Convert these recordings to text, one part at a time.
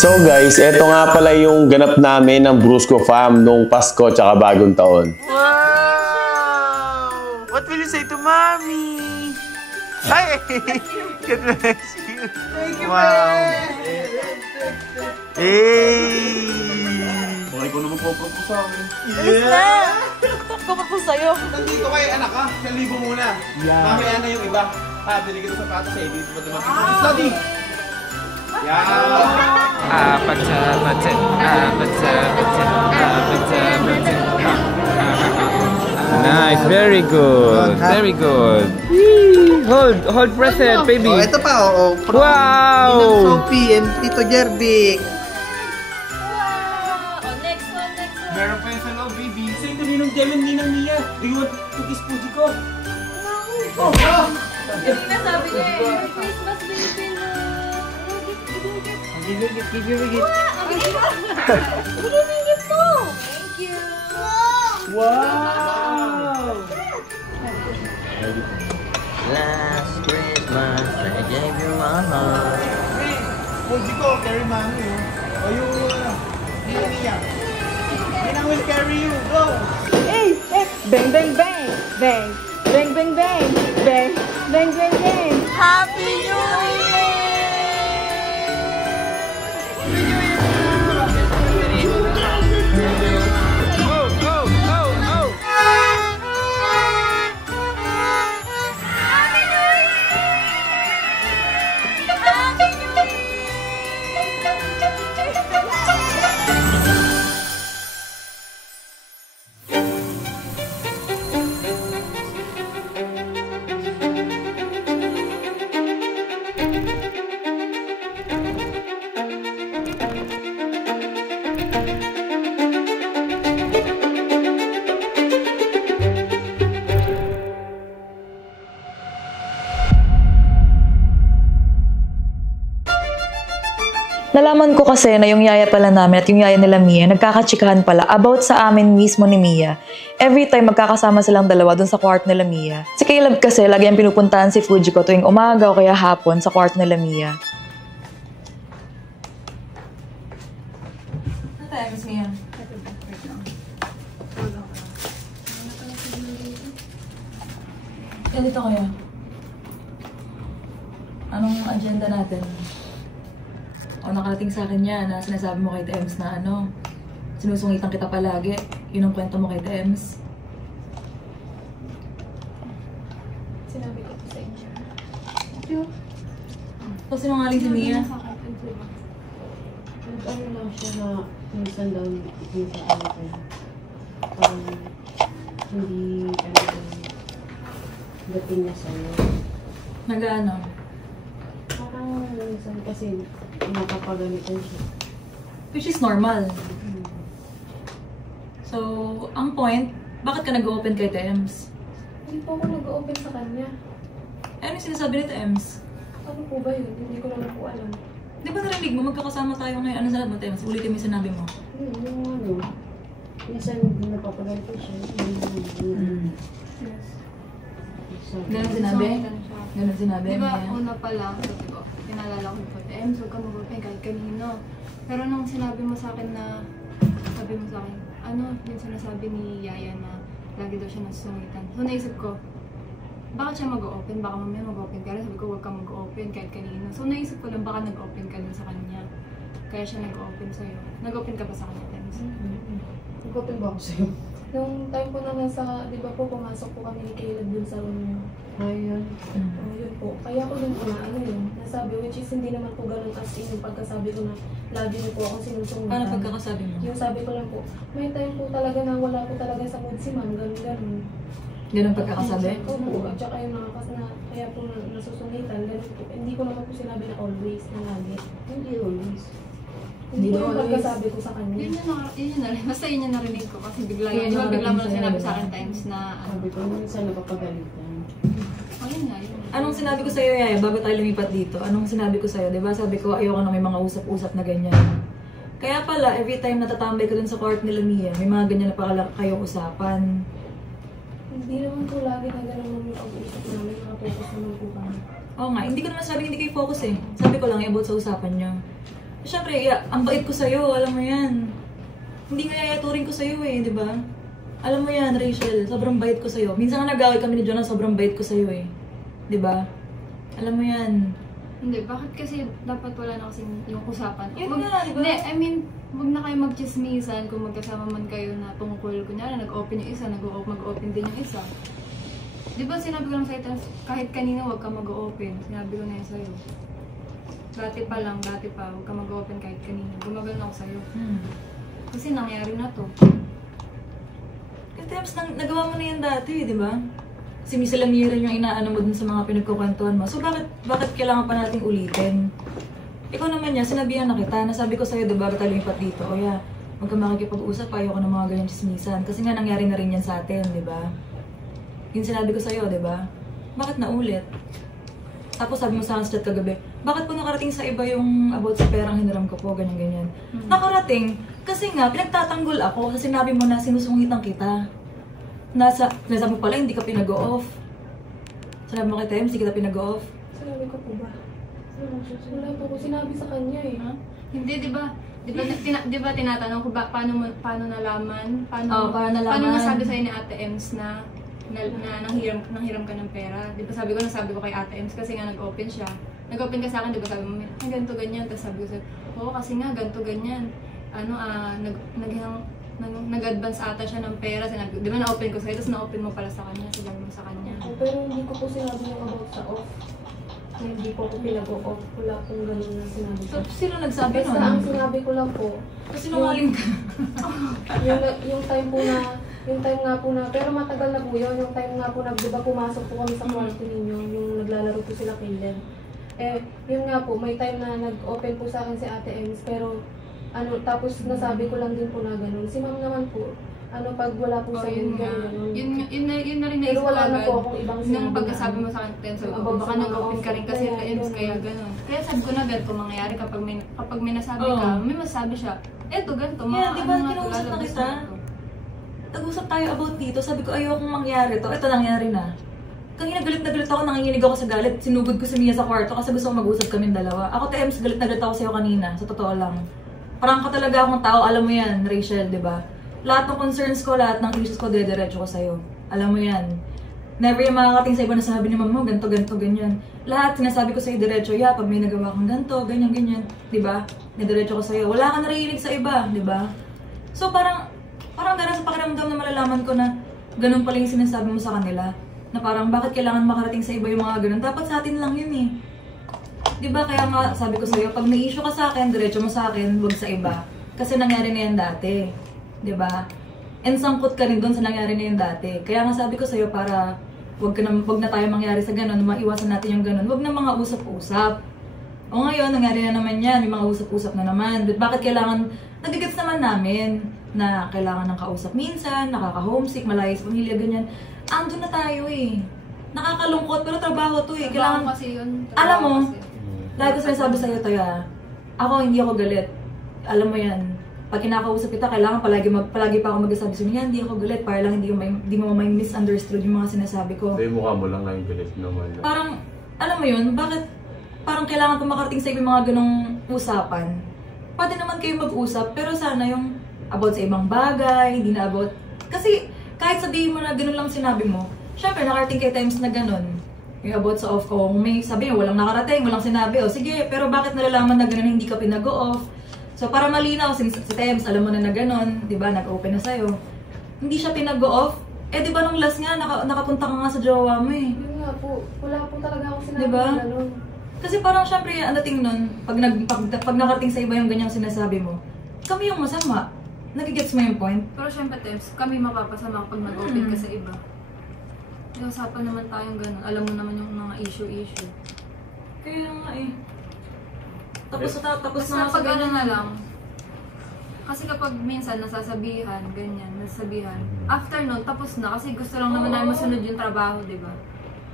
So guys, eto nga pala yung ganap namin ng Brusco Fam nung Pasko tsaka Bagong Taon. Wow! What will you say to Mommy? Hi! God bless you. Thank you, Wow! Hey! Bakit ko naman po sa akin? Alis na! Kapag po sa'yo. Nandito kay anak ka, 1,000 muna. Yeah. Mamaya na yung iba. Bili kita sapatos eh, dito pa dumating ko. Study! Yan! Nice, very good, very good. Hold present, baby. Oh, ito pa, oh. Wow! Ninang Sophie and Tito Jervic. Wow! Oh, next one. Meron pa yun sa loob, baby. Say to Ninong Jem and Ninang Nia. Do you want to kiss Puji ko? Oh! Hindi na sabi niya eh. Merry Christmas, baby na. Give you a gift. Bigyan mo! Thank you! Wow! Last Christmas, I gave you my heart. Hey, Puji ko, carry mami oh. O yung Ninang Nia. Ninang will carry you. Go! Hey! Bang, bang, bang! Bang! Bang, bang, bang! Bang! Bang, bang, bang! Happy New Year! Nalaman ko kasi na yung yaya pala namin at yung yaya nila Mia, nagkakatsikahan pala about sa amin mismo ni Mia. Every time magkakasama silang dalawa dun sa kwarto nila Mia. Si Caleb kasi lagi ang pinupuntahan si Fujiko tuwing umaga o kaya hapon sa kwarto nila Mia. Ano tayo, Miss Mia? Dito kayo. Anong agenda natin? O nakarating sa akin yan na sinasabi mo kay Tems na sinusungitan kita palagi. Yun ang kwento mo kay Tems. Sinabi ko po sa inyo. So, sinungaling si Mia? Ano lang siya na minsan daw yung sa akin. Hindi dating niya sa'yo. Nag-ano? Parang minsan kasi nakapagalitan siya. Which is normal. So, ang point, bakit ka nag-open kay Tems? Hindi po ako nag-open sa kanya. Ano yung sinasabi ni Tems? Ano po ba yun? Hindi ko lang po alam. Di ba narinig mo, magkakasama tayo ngayon? Ano sinabi mo, Tems? Ulitin mo yung sinabi mo. Yung minsan napapagalitan siya. Yes. Ganun sinabi? Ganun sinabi? Di ba, Mia? una pa lang, so, diba, pinalala ko po, Ems, huwag ka mag-open kahit kanino. Pero nung sinabi mo sa akin na, sabi mo sa akin, yung sinasabi ni Yaya na lagi daw siya nasusungitan. So naisip ko, bakit siya mag-open? Baka mamaya mag-open ka rin. Sabi ko, huwag ka mag-open kahit kanino. So naisip ko lang, baka nag-open ka dun sa kanya. Kaya siya nag-open sa'yo. Nag-open ka ba sa kanya, Ems? Nag-open ba ako sa'yo? Nung time po na nasa, di ba po, pumasok po kami ni Caleb dun sa room. Ayun. Yun po. Kaya ko dun po na nasabi, which is hindi naman po ganun as in yung pagkasabi ko na lagi niyo po akong sinusungitan. Paano pagkakasabi mo? Yung sabi ko lang po, may time po talaga na wala po talaga sa mood si ma'am, ganun. Ganun pagkakasabi? Oo, at saka yung nakakas na, kaya po nasusungitan, ganun po. Hindi ko naman po sinabi na always, na lagi. Hindi always. Hindi ko yung pagkasabi ko sa kanya. Yun yun na rin. Basta yun yung narinig ko. Kasi bigla yun. Di ba bigla mo lang sinabi sa akin times na... Sabi ko, minsan napapagalitan. Ayun nga, yun. Anong sinabi ko sa'yo, Yaya, bago tayo lumipat dito? Anong sinabi ko sa'yo? Diba sabi ko, ayoko na may mga usap-usap na ganyan. Kaya pala, every time natatambay ko dun sa court nila Mia, may mga ganyan na pala kayong usapan. Hindi naman po lagi na gano'n yung pag-uusap namin. Nakapokus naman po kami. Oo nga, hindi ko naman sabing hindi kayo focus eh. Sabi ko lang about sa usapan niyo. Siyempre, ang bait ko sa'yo, alam mo yan. Hindi nga yayaturin ko sa'yo eh, di ba? Alam mo yan, Rachel, sobrang bait ko sa'yo. Minsan nga nag-away kami ni Jonah, sobrang bait ko sa'yo eh. Di ba? Alam mo yan. Hindi, bakit kasi dapat wala na kasi yung usapan? Yun nga, di ba? Hindi, I mean, huwag na kayo magchismisan kung magkasama man kayo na tungkol. Kunyari, nag-open yung isa, mag-open din yung isa. Di ba sinabi ko lang sa'yo, kahit kanina huwag ka mag-open. Sinabi ko na yun sa'yo. Dati pa, huwag ka mag-open kahit kanina. Gumagano ako sa'yo. Kasi nangyari na to. Times, nagawa mo na yan dati, di ba? Si Miss Lamira yung inaano mo dun sa mga pinagkukwentuhan mo. So, bakit kailangan pa nating ulitin? Ikaw naman niya, sinabihan na kita. Nasabi ko sa'yo, di ba, ba't lumipat dito? O ya, huwag ka makikipag-usap, ayoko ng mga ganyan chismisan. Kasi nga nangyari na rin yan sa atin, di ba? Yung sinabi ko sa'yo, di ba? Bakit naulit? Tapos sabi mo sa akin sa chat kagabi, bakit po nakarating sa iba yung about sa perang hiniram ko po, ganyan-ganyan? Nakarating, kasi nga, pinagtatanggol ako sa sinabi mo na sinusungitan kita. Nasa mo pala, hindi ka pinag-o-off. Sinabi mo kay Tems, hindi kita pinag-o-off. Sinabi ko po ba? Wala po ko sinabi sa kanya eh. Huh? Hindi, di ba? Di ba tinatanong ko paano nalaman? Paano nasabi sa'yo ni Ate Ems na nanghiram ka ng pera? Di ba sabi ko kay Ate Ems kasi nga nag-open siya. Nag-open ka sa akin, di ba sabi mo, ganito ganyan. Tapos sabi ko sa'yo, oo kasi nga ganito ganyan. Nag-advance ata siya ng pera. Di ba na-open ko sa'yo, tapos na-open mo pala sa kanya, sinabi mo sa kanya. Pero hindi ko po sinabi yung about sa off. Hindi po ako pinag-off. Wala pong ganun na sinabi ko. So, sino nagsabi nun? Basta ang sinabi ko lang po. Kasi sinungaling ka. yung time po na, yung time nga po na, pero matagal na po yun. Yung time nga po na, di ba pumasok po kami sa kwarto ninyo, yung naglalaro po sila Caleb. Yun nga po, may time na nag-open po sa akin si Ate Ems, pero tapos nasabi ko lang din po na ganun. Si ma'am naman po, pag wala po sa yun nga. ganun. Yun na rin naisip Pero wala na agad. po akong ibang sinabi. Nung pagkasabi mo sa akin, sabi ko, baka nag-open ka rin kasi Ems, kaya gano'n. Kaya sabi ko na ganito mangyayari kapag may nasabi ka, may masabi siya, eto ganito, Yeah, di ba, kinausap na kita? Nag-usap tayo about dito, sabi ko, ayokong mangyari to. Ito nangyari na. Kanina galit na galit ako, nanginginig ako sa galit. Sinugod ko si Mia sa kwarto kasi gusto ko mag-usap kaming dalawa. Ako, Tems, galit na galit ako sa'yo kanina, sa totoo lang. Parang ka talaga akong tao, alam mo yan, Rachel, di ba? Lahat ng concerns ko, lahat ng issues ko, diretso ko sa'yo. Alam mo yan. Never yung makakating sa iba na sabi ni mama mo, ganito, ganyan. Lahat sinasabi ko sa'yo diretso, pag may nagawa kang ganito, ganyan. Di ba? Diretso ko sa'yo. Wala ka narinig sa iba, di ba? So parang gano'n sa pakiramdam na malalaman ko na ganun pala yung sinasabi mo sa kanila. Na parang bakit kailangan makarating sa iba yung mga ganun. Dapat sa atin lang yun eh. Diba kaya nga sabi ko sa'yo, pag may issue ka sa akin, diretso mo sa akin, huwag sa iba. Kasi nangyari na yan dati. Diba? And sangkot ka rin doon sa nangyari na yan dati. Kaya nga sabi ko sa'yo para wag na tayo mangyari sa ganun, maiwasan natin yung ganun. Huwag na mga usap-usap. O ngayon, nangyari na naman yan, may mga usap-usap na naman. Bakit kailangan, nagigets naman namin na kailangan ng kausap minsan, nakaka-homesick, malayo sa pamilya, ganyan. Andun na tayo eh. Nakakalungkot, pero trabaho to eh. Kailangan, kasi yun. Alam mo, lagi ko sinasabi sa'yo, Toya, ako hindi ako galit. Alam mo yan, pag kinakausap kita, kailangan palagi pa ako mag-sabi sa'yo, yan, hindi ako galit, para lang hindi mo may misunderstood yung mga sinasabi ko. Sa'yo mukha mo lang na yung galit naman. Parang, alam mo yun, bakit parang kailangan ko makarating sa ibang mga ganong usapan? Pwede naman kayo mag-usap, pero sana yung about sa ibang bagay, hindi na about... Kasi kahit sabihin mo na ganun lang sinabi mo, syempre nakarating kayo times na ganun. Yung about sa off ko, may sabi walang nakarating, walang sinabi, o sige, pero bakit nalalaman na ganun hindi ka pinag-o-off? So para malinaw, si Tems, alam mo na ganun, di ba, nag-open na sa'yo. Hindi siya pinag-o-off, di ba nung last nga, nakapunta ka nga sa jowa mo eh. Yun nga po, wala po talaga ako sinabi diba? na ganun. Kasi parang syempre, ang dating nun, pag nakarating sa iba yung ganyang sinasabi mo, kami yung masama. Nagigets mo yung point? Pero syempre, Tems, kami mapapasama kapag nag-open ka sa iba. May usapan naman tayong gano'n. Alam mo naman yung mga issue. Kaya nga eh. Tapos na pag ano na lang. Kasi kapag minsan nasasabihan, after nun, tapos na. Kasi gusto lang naman namin masunod yung trabaho, di ba?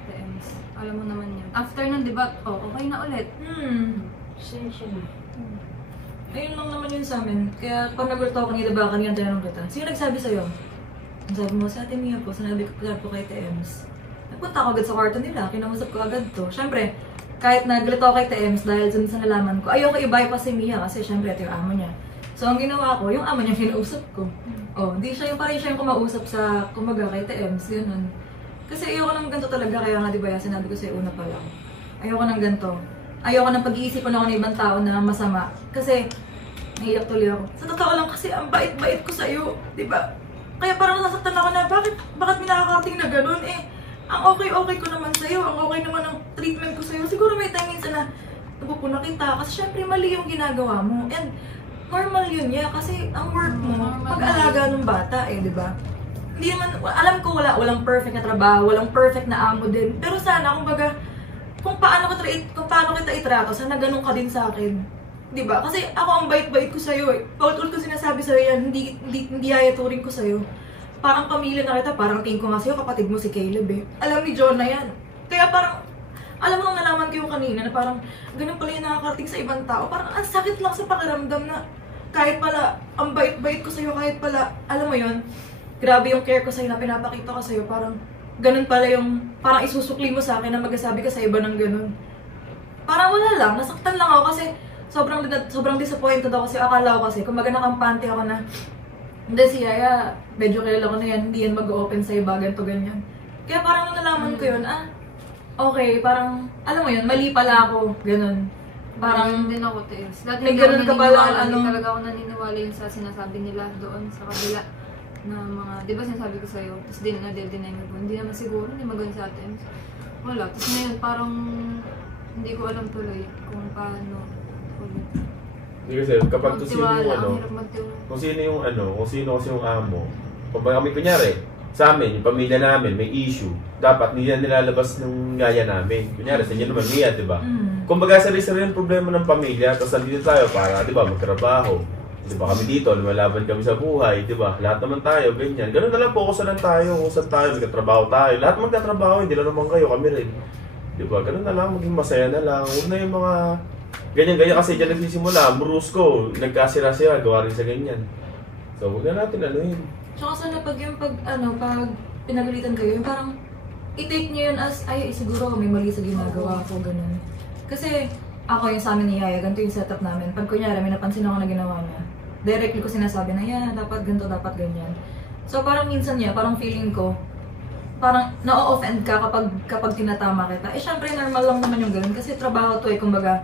Tems, alam mo naman yun. After nun, di ba, okay na ulit. Ayun lang naman yun sa amin. Kaya pag nag-work ako kanina tinanong kita, sino nagsabi sa'yo? Sabi mo, si Ate Mia po, sinabi ko kay Tems. Nagpunta ako agad sa kwarto nila, kinausap ko agad to. Siyempre, kahit naglit ako kay TMs dahil dun sa nalaman ko, ayoko i-bypass si Mia kasi syempre ito yung amo niya. So ang ginawa ko, yung amo niya kinausap ko. Di siya yung parang siya yung kumausap sa, kumaga kay TMs, yun. Kasi ayoko ng ganito talaga, kaya nga diba sinabi ko sa'yo una pa lang. Ayoko ng ganito. Ayoko ng pag-iisipan ako ng ibang tao na masama. Kasi, naiyak tuloy ako. Sa totoo lang kasi, ang bait-bait ko sa'yo, diba? Kaya parang nasaktan ako na, bakit may nakakarating na ganun ang okay ko naman sa'yo, ang okay naman ang treatment ko sa'yo. Siguro may time minsan na napupuna kita, kasi syempre mali yung ginagawa mo. And, normal yun niya, kasi ang work mo, pag-alaga ng bata di ba? Hindi naman, alam ko walang perfect na trabaho, walang perfect na amo din. Pero sana, kumbaga, kung paano kita itrato, sana ganun ka din sa akin. Diba? Kasi ako ang bait-bait ko sa'yo Paulit-ulit ko sinasabi sa'yo yan, hindi ayaturing ko sa'yo. Parang pamilya na kita, parang tingin ko nga sa'yo, kapatid mo si Caleb Alam ni John na yan. Kaya parang, alam mo nang nalaman ko yung kanina na parang, ganun pala yung nakakarating sa ibang tao. Parang ang sakit lang sa pakiramdam na, kahit pala, ang bait-bait ko sa'yo, kahit pala, alam mo yun, grabe yung care ko sa'yo na pinapakita ko sa'yo, parang, ganun pala yung, parang isusukli mo sa akin na magsasabi ka sa iba ng ganun. Parang wala lang, nasaktan lang ako kasi sobrang disappointed ako kasi akala ko kasi, kumbaga nakampante ako na, hindi si Yaya, medyo kilala ko na yan, hindi yan mag-open sa iba, ganito ganyan. Kaya parang nung nalaman ko yun, okay, parang, alam mo yun, mali pala ako, ganun. Parang, din ako, Tess. Dati may ganun ka pala, talaga ako naniniwala yun sa sinasabi nila doon sa kabila. Na mga, di ba sinasabi ko sa'yo, tapos dinay mo po, hindi naman siguro, hindi maganda sa atin. Wala, tapos ngayon parang hindi ko alam tuloy kung paano ulit. Hindi kasi kapag kung sino kasi yung amo, kung kami kunyari, sa amin, yung pamilya namin, may issue, dapat hindi na nilalabas ng yaya namin. Kunyari, sa inyo naman, Mia, di ba? Kung baga sarili-sarili yung problema ng pamilya, tapos nandito tayo para, di ba, magtrabaho. Di ba kami dito, lumalaban kami sa buhay, di ba? Lahat naman tayo, ganyan. Ganun na lang, focusan lang tayo, kung saan tayo, magkatrabaho tayo. Lahat magkatrabaho, hindi lang naman kayo, kami rin. Di ba? Ganun na lang, maging masaya na lang. Huwag na yung mga ganyan-ganyan kasi dyan nagsisimula. Brusco, nagkasira-sira, gawa rin sa ganyan. So, huwag na natin anuhin. Tsaka sana pag pinagalitan kayo, yung parang i-take nyo yun as, ay, siguro may mali sa ginagawa ko, ganun. Kasi, ako yung sa amin ni Yaya, ganito yung setup namin. Pag kunyari, may napansin ako na ginawa niya, directly ko sinasabi na, yeah, dapat ganito, dapat ganyan. So parang minsan niya, parang feeling ko, parang na-offend ka kapag tinatama kita. Syempre normal lang naman yung ganun kasi trabaho to kumbaga,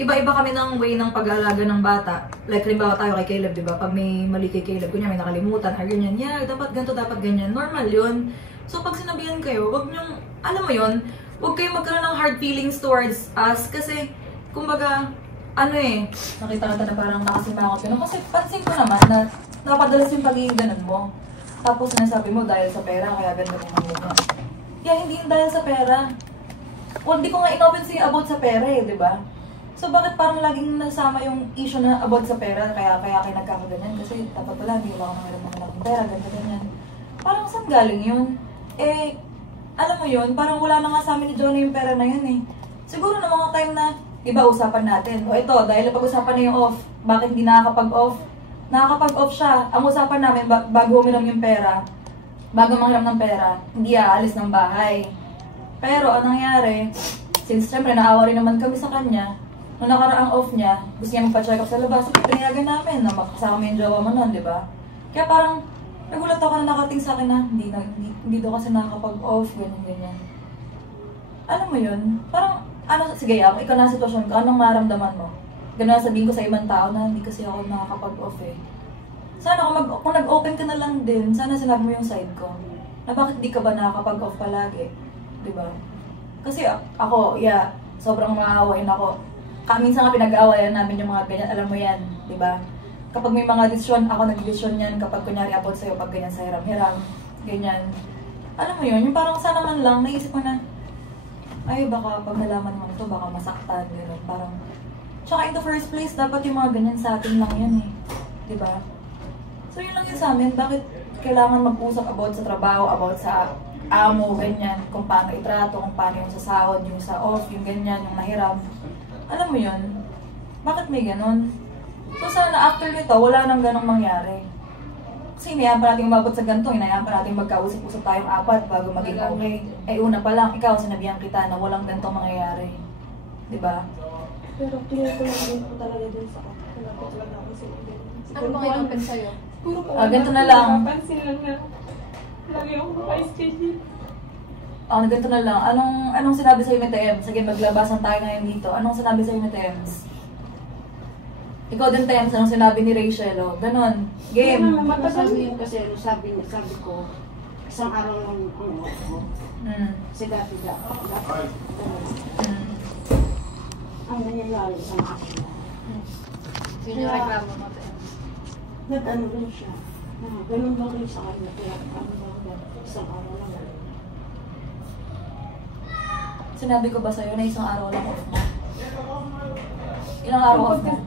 iba-iba kami ng way ng pag-aalaga ng bata. Like, limbawa tayo kay Caleb, di ba? Pag may mali kay Caleb, kunya may nakalimutan, or ganyan, yeah, dapat ganito, dapat ganyan. Normal yun. So pag sinabihan kayo, wag niyong, alam mo yun, huwag kayong magkaroon ng hard feelings towards us kasi, kumbaga, nakita natin na parang nakasimangot yun. Kasi pansin ko naman na napadalas yung pagiging ganun mo. Tapos sinasabi mo dahil sa pera, kaya ganun yung mga. Yeah, hindi yung dahil sa pera. Hindi ko nga inopen sa'yo about sa pera di ba? So bakit parang laging nasama yung issue na about sa pera, kaya kayo nagkakaganyan? Kasi dapat wala, hindi wala akong nangyaram ng pera, ganyan. Parang saan galing yun? Alam mo yun, parang wala na nga sa amin ni Johnny yung pera na yun Siguro na mga time na, iba usapan natin. O ito, dahil pag-usapan na yung off, bakit hindi nakakapag-off? Nakakapag-off siya. Ang usapan namin, bago umiram yung pera, bago manghiram ng pera, hindi aalis ng bahay. Pero, anong nangyari, since syempre naawa rin naman kami sa kanya, nung nakaraang off niya, gusto niya magpa-check up sa labas, so pinayagan namin na makasama yung jowa mo nun, di ba? Kaya parang, nagulat ako na nakating sa akin na hindi daw kasi nakakapag-off, ganyan. Alam mo yun? Parang, sige, ikaw na sitwasyon ko, anong maramdaman mo? Ganun sabihin ko sa ibang tao na hindi kasi ako nakakapag-off Sana kung nag-open ka na lang din, sana sinabi mo yung side ko. Na bakit di ka ba nakakapag-off palagi? Diba? Kasi ako, sobrang maawain ako. Minsan nga pinag-aawayan namin yung mga ganyan, alam mo yan, diba? Kapag may mga desisyon, ako nag-desisyon yan kapag kunyari about sa'yo, pag ganyan sa hiram-hiram, ganyan. Alam mo yun, yung parang sana man lang, naisip ko na, ay baka pag nalaman mo ito, baka masaktan, gano'n, parang. Tsaka in the first place, dapat yung mga ganyan sa atin lang yan diba? So yun lang yun sa amin, bakit kailangan mag-usap about sa trabaho, about sa amo, ganyan, kung paano itrato, kung paano yung sa sahod, yung sa off, yung ganyan, yung nahiram. Alam mo yun, bakit may ganon? So sana after nito, wala nang ganong mangyari. Kasi hinayaan pa natin umabot sa ganito, hinayaan pa natin magkausap-usap tayong apat bago maging okay. Una pa lang, ikaw, sinabihan kita na walang ganitong mangyayari. Diba? Pero clear ko lang din po talaga din sa akin. Wala po talaga ako sinabi. Ano bang inopen sa'yo? Puro po. Ganito na lang. Napansin lang na lagi ako maka-schedule. Ganito na lang. Anong sinabi sa'yo ni TM? Sige, maglabasan tayo ngayon dito. Anong sinabi sa'yo ni TM? Ikaw din, TM, anong sinabi ni Rachel? O, ganon. Game. Sabi yun kasi, sabi ko, isang araw lang ang off ko. Kasi dati. Ang nangyayari sa mga sila. Yun yung reklamo mo. Nag-ano rin siya. Ganun ba rin sa kanya? Kaya isang araw lang. Sinabi ko ba sa'yo na isang araw lang off mo? Ilang araw off mo?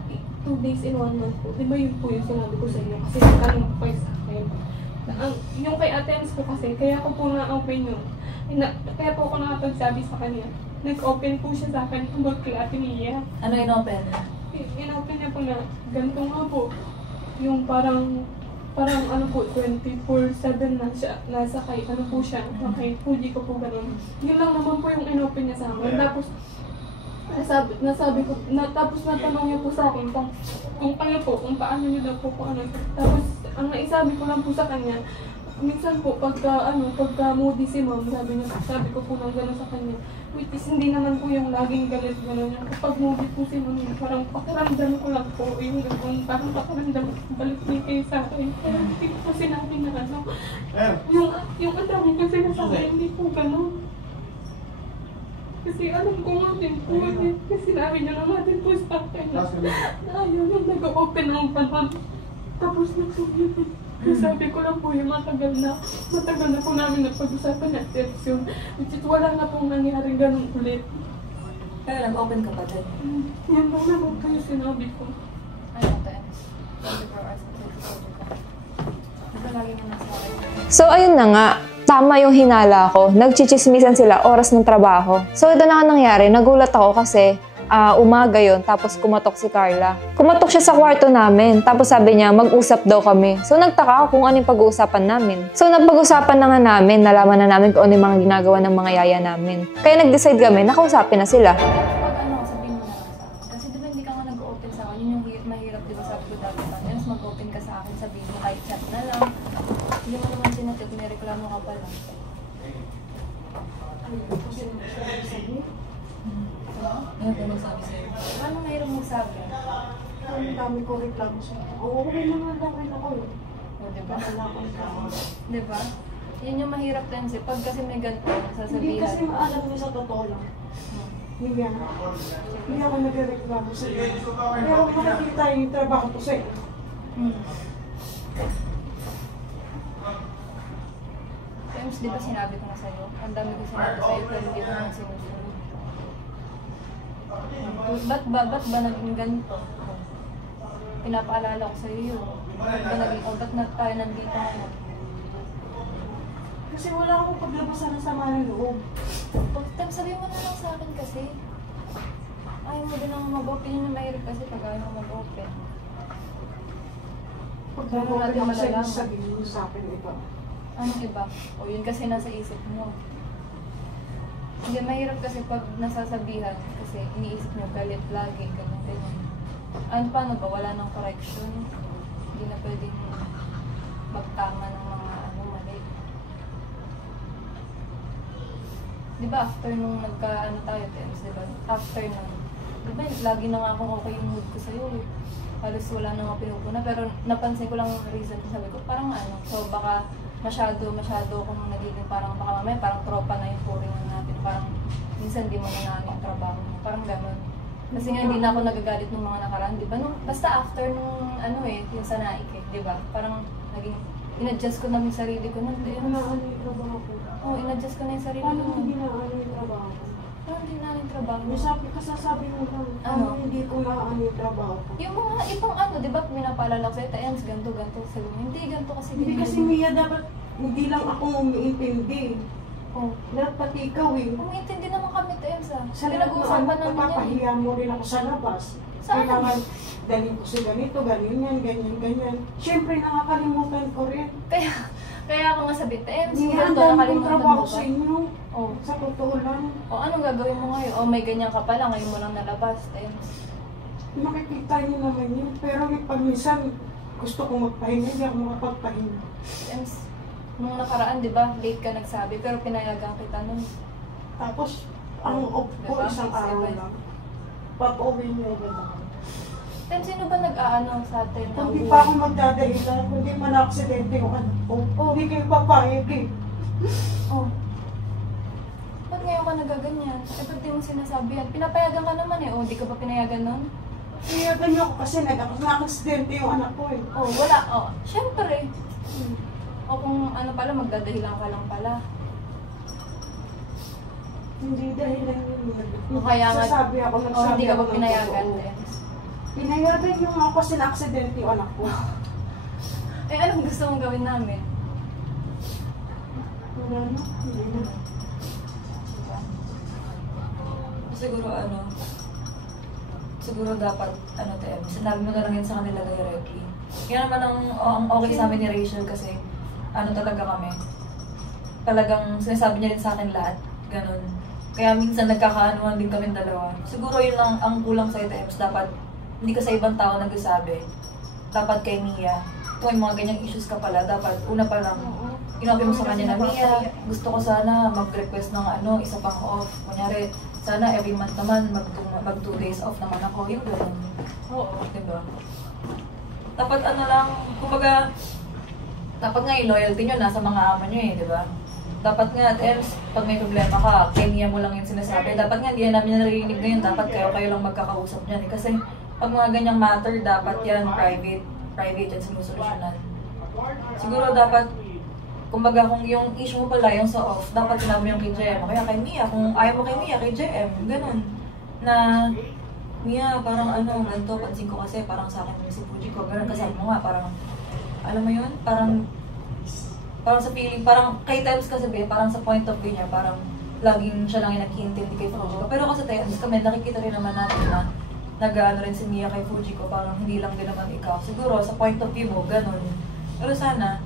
2 days in 1 month po. Di ba yun po yung sinabi ko sa inyo? Kasi nagkaroon po sa akin. Yung kay Ate Ems po kasi, kaya ko po na-open yun. Kaya po ako nakapagsabi sa kanya. Nag-open po siya sa akin about kay Ate Mia. Ano in-open? In-open niya po na ganito nga po. Yung parang ano po, 24/7 na siya, nasa kay, ano po siya, kay Fuji ko po ganun. Yun lang naman po yung in-open niya sa akin. Tapos, nasabi ko, tapos natanong niya po sa akin kung kayo po, kung paano niyo daw po ano. Tapos, ang naisabi ko lang po sa kanya, minsan po, pagka moody si ma'am, sabi ko po nang gano'n sa kanya, which is hindi naman po yung laging galit gano'n. Kapag moody po si ma'am, parang pakiramdam ko lang po, yung gano'n, parang pakiramdam balik niya kayo sa akin. Pero hindi ko po sinabi na ano, yung ang dami ko sinasabi, hindi po gano'n. Kasi alam ko nga din po, kasi sinabi niya naman din po sa akin na ayaw yung nag-open ang panahon. Tapos nagsubyutin. Sabi ko lang po yung matagal na po namin napag-usapan na text yun. Which is wala na pong nangyari ganun ulit. Kaya nag-open ka pa din? Yan lang naman po yung sinabi ko. Ano to? 24 hours na sexual ka. Ito lagi mo nasa akin. So ayun na nga, tama yung hinala ko. Nagchichismisan sila oras ng trabaho. So ito na nga nangyari, nagulat ako kasi umaga yon, tapos kumatok si Carla. Kumatok siya sa kwarto namin, tapos sabi niya mag-usap daw kami. So nagtaka ako kung ano yung pag-uusapan namin. So napag-usapan na nga namin, nalaman na namin kung ano yung mga ginagawa ng mga yaya namin. Kaya nag-decide kami, nakausapin na sila. Pag ano, sabihin mo na lang sa akin. Kasi di ba hindi ka nga nag-open sa akin, yun yung mahirap, di ba sabi ko dati pa. Mas mag-open ka sa akin, sabihin mo kahit chat na lang. Hindi mo naman sinatid, nireklamo ka pa lang. Ano ba magsabi sa'yo? Ano mahirap magsabi? Ang dami ko reklamo sa akin. Okay naman lang ako eh. O, diba? Diba? Yun yung mahirap din siya. Pag kasi may ganito, Hindi sasabihan. kasi maalam niya sa totoo lang. Hindi ako nagreklamo sa iyo. Pero makikita yung trabaho ko sa iyo. Times, di ba sinabi ko na sa'yo? Ang dami ko sinabi sa'yo, pero hindi ko naman sinusunod. Ba't ba naging ganito? Pinapaalala ko sa'yo yun. Ba't ba naging, ba't na tayo nandito ngayon? Kasi wala akong paglabasan ng sama ng loob. Pag sabihin mo na lang sa akin kasi. Ayaw mo din naman mag-open. Yun yung mahirap kasi pag ayaw mo mag-open. Pag nag-open ako sa'yo, sabihin mo sa akin iba. Anong iba? O yun kasi nasa isip mo. Hindi, mahirap kasi pag nasasabihan kasi iniisip nyo galit lagi, ganyan. Ano, paano ba? Wala nang correction. Hindi na pwedeng magtama ng mga mali. Di ba after nung nagka-ano tayo, Tems, di ba? After nun, di ba lagi na nga akong okay yung mood ko sa'yo eh. Halos wala na nga pinupuna, pero napansin ko lang yung reason, sabi ko, parang ano, so baka masyado kung nagiging parang baka mamaya parang tropa na yung puringan natin, parang minsan di mo na namin yung trabaho mo, parang gano'n. Kasi nga hindi na ako nagagalit ng mga nakaraan, di ba? Basta after nung ano yung sa naik di ba? Parang naging, in-adjust ko na yung sarili ko nun. Inaano yung trabaho ko. Oo, in-adjust ko na yung sarili ko Paano nun. hindi naano yung trabaho ko? Parang hindi na yung trabaho. May kasasabi mo lang, Ano? hindi ko naano yung trabaho ko. Yung mga ibang ano, di ba, pinapaalala ko sa'yo, Tayans, ganito, sabi mo, hindi ganito kasi Hindi kasi Mia, dapat hindi lang ako umiintindi. Oh. Dapat pati ikaw eh. Umiintindi naman kami, Tayans Sa pinag-uusapan namin yan. Papahiya mo rin ako sa labas. Saan? Kailangan dalhin ko si ganito, ganyan. Siyempre nakakalimutan ko rin. Kaya Kaya ako nga sabi, Hindi MC, nga, ang ganito, dami kong nakalimutan trabaho mo sa ba? inyo. Oh. Sa totoo lang. O anong gagawin mo ngayon? O may ganyan ka pala, ngayon mo lang nalabas. Makikita niyo naman yun. Pero pag minsan gusto kong magpahinga, hindi ako makapagpahinga. Nung nakaraan, di ba, late ka nagsabi, pero pinayagan kita nun. Tapos, ang off ko Diba? isang araw lang. Pag-uwi niyo agad ako. Sino ba nag-aano sa atin? Kung di pa ako magdadahilan, kung di man aksidente yung anak ko, hindi kayo papayag eh. Oh. Ba't ngayon ka nagaganyan? Eh, ba't di mo sinasabi yan? Pinapayagan ka naman eh. O, di ka ba pinayagan nun? Payagan niyo ako kasi nag-aksidente yung anak ko eh. Oh, wala. Oh, syempre. O kung ano pala, magdadahilan ka lang pala. Hindi dahilan yun. O kaya nga, Nagsasabi ako, o hindi ka ba ng pinayagan totoo. din? Pinayagan niyo nga ako kasi na-aksidente yung anak ko. Eh, anong gusto mong gawin namin? Wala na, hindi na. Siguro siguro dapat, Tem, sinabi mo na lang yun sa kanila directly. Yan naman ang okay sa amin ni Rachel kasi, talaga kami. Talagang sinasabi niya rin sa akin lahat, ganun. Kaya minsan nagkakaanuhan din kami dalawa. Siguro yun lang ang kulang sa Tems, dapat hindi ka sa ibang tao nagsasabi. Dapat kay Mia, kung may mga ganyang issues ka pala, dapat una pa lang, inabi mo sa kanya na, Mia, gusto ko sana mag-request ng isa pang off. Kunyari, sana every month naman, mag 2 days off naman ako. Yung gano'n. Oo, diba? Dapat lang, kumbaga, dapat nga yung loyalty nyo nasa mga ama nyo eh, diba? Dapat nga, Tems, pag may problema ka, kay Mia mo lang yung sinasabi. Dapat nga, hindi namin narinig ngayon. Dapat kayo lang magkakausap niyan eh. Kasi, pag mga ganyang matter, dapat yan private yan sinusolusyonan. Siguro dapat, kumbaga kung yung issue mo pala, yung sa off, dapat sinabi yung kay JM. Kaya kay Mia, kung ayaw mo kay Mia, kay JM, ganun. Na, Mia, parang ganito, pansin ko kasi, parang sa akin si Fuji ko, ganun kasama mo nga, parang, alam mo yun, parang sa feeling, parang kay Tems kasi, parang sa point of view niya, parang laging siya lang yung nag-iintindi kay Fuji ko. Pero kasi Tems, kami nakikita rin naman natin na, nag-ano rin si Mia kay Fuji ko, parang hindi lang din naman ikaw. Siguro, sa point of view mo, ganun. Pero sana,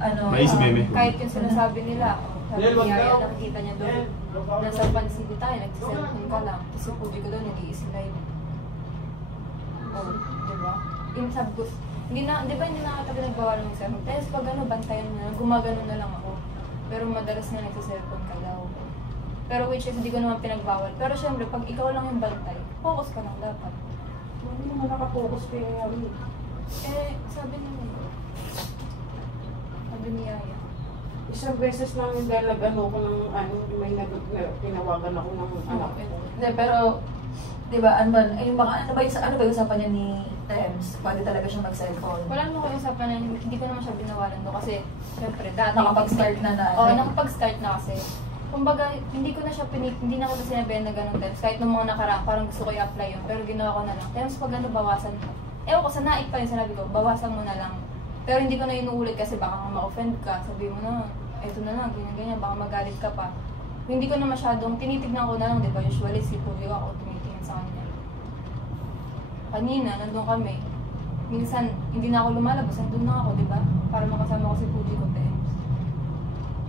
kahit yung sinasabi nila, sabi niya, nakikita niya doon, nasa pansili tayo, nagsiselfon ka lang. Kasi Fuji ko doon, nag-i-slide. Oh, diba? Yung sabi ko, hindi na katabi nagbawal ng cellphone. Tapos pag bantayan mo na, gumagano na lang ako. Pero madalas na nagsiselfon ka daw. Pero which is, hindi ko naman pinagbawal. Pero syempre, pag ikaw lang yung bantay, focus ka lang dapat. Hindi naman nakafocus kaya yan. Sabi ni Yaya. Isang beses lang yung dahil ko ng may tinawagan ako ng anak ko. Hindi, pero, di ba, ano ba yung usapan niya ni Tems? Pwede talaga siya mag-cellphone. Wala naman ko yung usapan na, hindi ko naman siya binawalan doon kasi, syempre, dati. Nakapag-start na. Oo, nakapag-start na kasi. Kumbaga, hindi na ko na sinabihan na ganun Tems. Kahit nung mga nakaraan, parang gusto ko i-apply yun. Pero ginawa ko na lang. Tems, pag bawasan mo. Ewan ko, sa naik pa yun, sinabi ko, bawasan mo na lang. Pero hindi ko na inuulit kasi baka nga ma-offend ka. Sabi mo na, eto na lang, ganyan-ganyan, baka magalit ka pa. Hindi ko na masyadong, tinitignan ko na lang, di ba? Usually, si Puvio ako tumitingin sa kanya. Kanina, nandun kami. Minsan, hindi na ako lumalabas, nandun na ako, di ba? Para makasama ko si Fuji ko, Tems.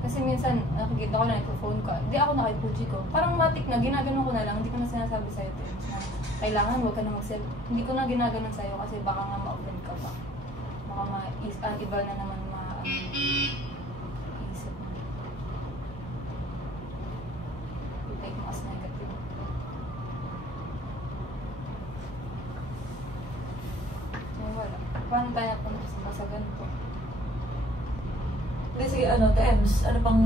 Kasi minsan, nakikita ko lang, nagpo-phone ka. Hindi ako na kay Fuji ko. Parang matik na, ginaganon ko na lang. Hindi ko na sinasabi sa'yo, Tems, na kailangan, huwag ka na mag-self. Hindi ko na ginaganon sa'yo kasi baka nga ma-offend ka pa. Baka iba na naman isip mo. I-take mo as negative. Wala. Paano tayo napunta sa ganito? Kasi Tems, ano bang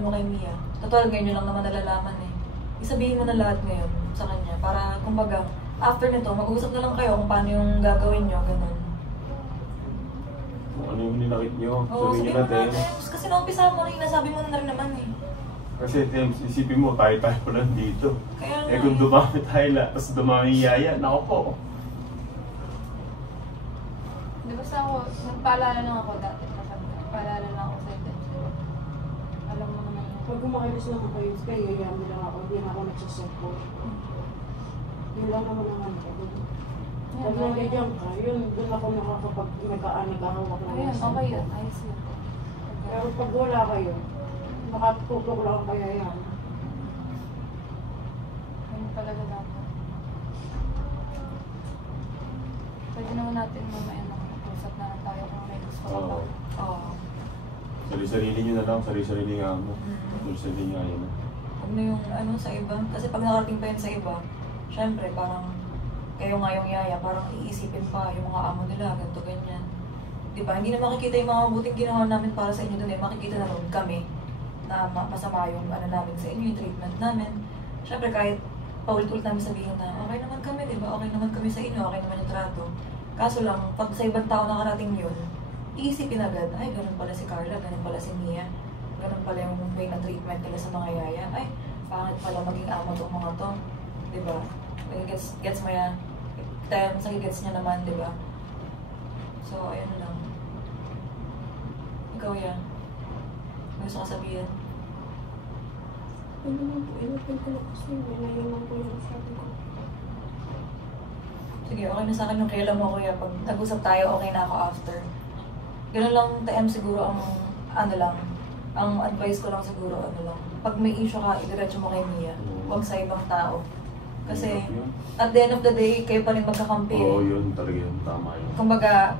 mo kay Mia? Total, ngayon nyo lang naman nalalaman eh. Isabihin mo na lahat ngayon sa kanya para, kumbaga, after nito, mag-uusap na lang kayo kung paano yung gagawin nyo, ganun. Kung ano yung ninakit nyo, Oo, sabihin nyo na, Tems. Kasi naumpisa mo rin, nasabi mo na rin naman eh. Kasi Tems, isipin mo, tayo pa lang dito. Kaya kung dumami tayo tapos dumami yung Yaya, nako po. Di ba sa ako, nagpaalala lang ako dati. Nagpaalala lang ako sa Tems. Alam mo naman yun. Pag kumakalis lang ako yun, kaya yayami lang ako, hindi na ako nagsasapot. Yun lang naman ang ano ko. Pag nandiyan ka, yun, doon ako nagahawak na. Ayun, okay yun. Ayos yun. Pero pag wala kayo, makatutulog lang kaya yan. Ganun talaga dapat. Pwede naman natin mamaya na mag-usap na lang tayo kung may gusto ko ba. Oo. Sarili-sarili nyo na lang, sarili-sarili nga mo. Sarili nga yun. Huwag na yung ano sa iba. Kasi pag nakarating pa yun sa iba, syempre parang kayo nga yung yaya, parang iisipin pa yung mga amo nila, ganito, ganyan. Diba? Hindi na makikita yung mga mabuting ginawa namin para sa inyo dun eh. Makikita na rin kami na masama yung ano namin sa inyo, yung treatment namin. Syempre kahit paulit-ulit namin sabihin na okay naman kami, diba? Okay naman kami sa inyo, okay naman yung trato. Kaso lang, pag sa ibang tao nakarating yun, iisipin agad, ay ganun pala si Carla, ganun pala si Mia, ganun pala yung way na treatment nila sa mga yaya. Ay, pangit pala maging amo tong mga to. Diba? Gets mo yan? Sa gets niya naman, diba? So, ayun lang. Ikaw yan. May gusto ka sabihin? Ano naman po, inapin ko lang kasi ngayon lang po yung sabi ko. Sige, okay na sa akin yung kailan mo, kuya. Pag nag-usap tayo, okay na ako after. Ganun lang, TM siguro ang ano lang. Ang advice ko lang siguro, ano lang. Pag may issue ka, idiretso mo kay Mia. Huwag sa ibang tao. Kasi, at the end of the day, kayo pa rin magkakampi. Oo, yun talaga yun. Tama yun. Kumbaga,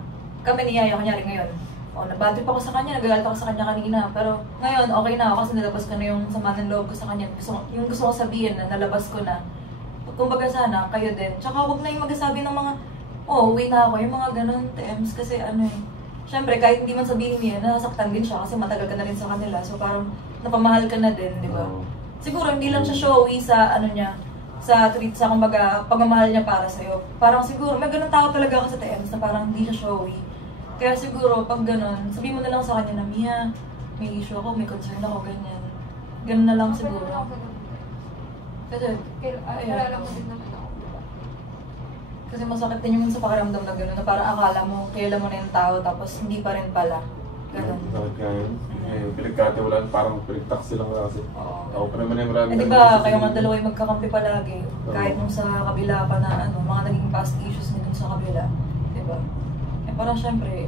kami ni Yaya, kunyari ngayon. O, nabati pa ako sa kanya, nagagalit ako sa kanya kanina. Pero ngayon, okay na ako kasi nalabas ko na yung sama ng loob ko sa kanya. Yung gusto ko sabihin na nalabas ko na. Kumbaga sana, kayo din. Tsaka huwag na yung magsasabi ng mga, uwi na ako. Yung mga ganun, TMs. Kasi ano eh. Siyempre, kahit hindi man sabihin niya, nasaktan din siya kasi matagal ka na rin sa kanila. So parang napamahal ka na din, di ba? Siguro hindi lang siya showy sa ano niya, sa treat sa kumbaga pagmamahal niya para sa'yo. Parang siguro, may ganun tao talaga ako sa TMs na parang hindi siya showy. Kaya siguro, pag ganun, sabihin mo na lang sa kanya na, Mia, may issue ako, may concern ako, ganyan. Ganun na lang siguro. Kasi, Kilala mo din naman ako, diba? Kasi masakit din yung sa pakiramdam na gano'n, na parang akala mo, kilala mo na yung tao, tapos hindi pa rin pala. Ganun. Bakit nga yun? Pinagkatiwalaan, parang pinagtaksi lang kasi. Ako pa naman yung marami. Eh diba, kayo nga dalawa yung magkakampi palagi. Kahit nung sa kabila pa na ano, mga naging past issues nito sa kabila. Diba? Eh parang syempre,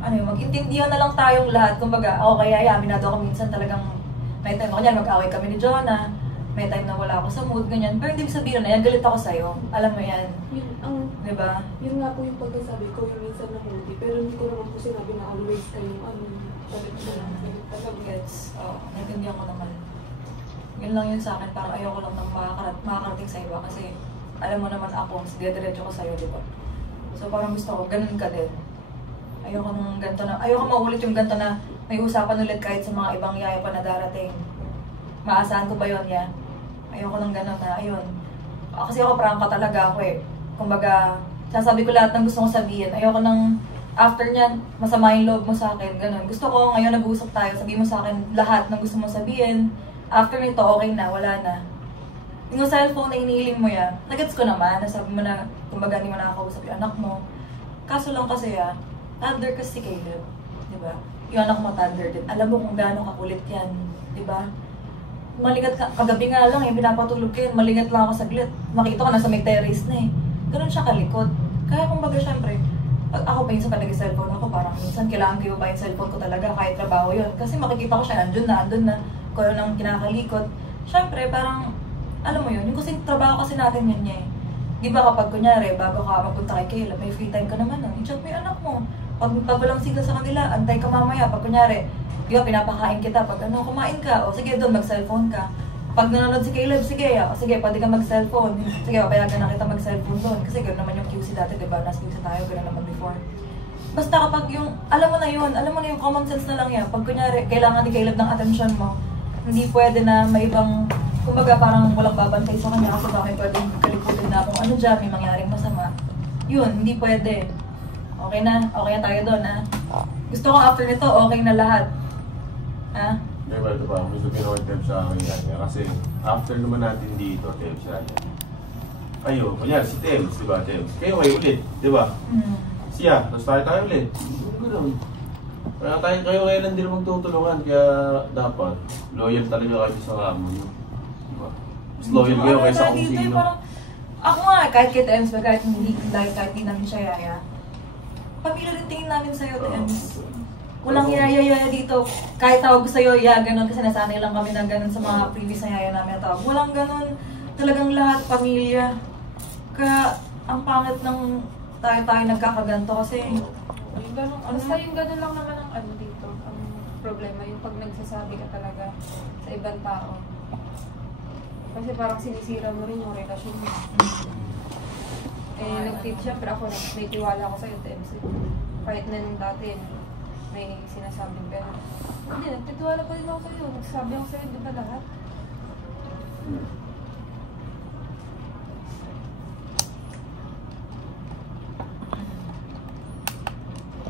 ano yun, mag-intindihan na lang tayong lahat. Kumbaga, ako kaya aminado ako minsan talagang may time ako niyan, mag-away kami ni Jonah. May time na wala ako sa mood, ganyan. Pero hindi sabihin na yan, galit ako sa'yo. Alam mo yan. Yun, diba? Yun nga po yung pagkasabi ko, yung minsan na hindi. Pero hindi ko naman po sinabi na always kayong galit na lang. Gets. Oo, naintindihan ko naman. Yun lang yun sa akin, parang ayoko lang nang makakarating sa iba kasi alam mo naman ako, diretso ko sa'yo, di ba? So parang gusto ko, ganun ka din. Ayoko nung ganito na, ayoko maulit yung ganito na may usapan ulit kahit sa mga ibang yaya pa na darating. Maasahan ko ba yun yan? Ayoko nang ganun na, ayun. Kasi ako prangka talaga ako eh. Kumbaga, sasabi ko lahat ng gusto kong sabihin. Ayoko nang after nyan, masama yung loob mo sa akin, ganun. Gusto ko ngayon nag-uusap tayo, sabihin mo sa akin lahat ng gusto mong sabihin. After nito, okay na, wala na. Yung cellphone na iniiling mo yan, nagets ko naman, nasabi mo na, kumbaga hindi mo nakakausap yung anak mo. Kaso lang kasi toddler kasi si Caleb, di ba? Yung anak mo toddler din. Alam mo kung gaano kakulit yan, di ba? Malingat ka, kagabi nga lang pinapatulog ko yun, malingat lang ako saglit. Makita ko nasa may terrace na eh. Ganun siya kalikot. Kaya kumbaga syempre, pag ako pa minsan palagi cellphone ako, parang minsan kailangan ko ba yung cellphone ko talaga kahit trabaho yun. Kasi makikita ko siya, andun na, kung ano nang kinakalikot. Syempre, parang, alam mo yun, yung kasi trabaho kasi natin yan niya eh. Di ba kapag kunyari, bago ka magpunta kay Caleb, may free time ka naman i-chat mo yung anak mo. Pag walang signal sa kanila, antay ka mamaya. Pag kunyari, di ba, pinapakain kita. Pag kumain ka, o sige doon, mag-cellphone ka. Pag nanonood si Caleb, sige, pwede ka mag-cellphone. Sige, papayagan na kita mag-cellphone doon. Kasi gano'n naman yung QC dati, di ba? Last QC tayo, gano'n naman before. Basta kapag yung, alam mo na yung common sense na lang yan. Pag kunyari, kailangan ni Caleb ng attention mo, hindi pwede na may ibang, kumbaga parang walang babantay sa kanya kasi baka may pwedeng kalikutin na kung ano dyan, may mangyaring masama. Yun, hindi pwede. Okay na tayo doon, ha? Gusto ko after nito, okay na lahat. Ha? May ba ito ba? May sabihin ako yung sa akin yan. Kasi after naman natin dito, Tems yan. Kayo, kanya si Tems, di ba, Tems? Kayo ulit, di ba? Siya, tapos tayo ulit. Ganoon. Kaya kayo lang din magtutulungan, kaya dapat loyal talaga kayo sa amo nyo. Di ba? Mas loyal kayo kaysa kung sino. Ako nga, kahit kay Tems, kahit hindi namin siya yaya. Pamilya rin tingin namin sa'yo, Tems. Walang yaya dito. Kahit tawag ko sa'yo, ganun. Kasi nasanay lang kami ng ganun sa mga previous na yaya namin na tawag. Walang ganun. Talagang lahat, pamilya. Kaya, ang pangit ng tayo nagkakaganto kasi... Yung ganun, basta yung ganun lang naman ang ano dito. Ang problema, yung pag nagsasabi ka talaga sa ibang tao. Kasi parang sinisira mo rin yung relasyon mo. Nag-tip siya, pero ako may tiwala ko sa'yo, TMC. Kahit na nung dati, may sinasabing pero hindi, nagtitiwala pa rin ako sa'yo. Nagsabi ako sa'yo, di ba lahat?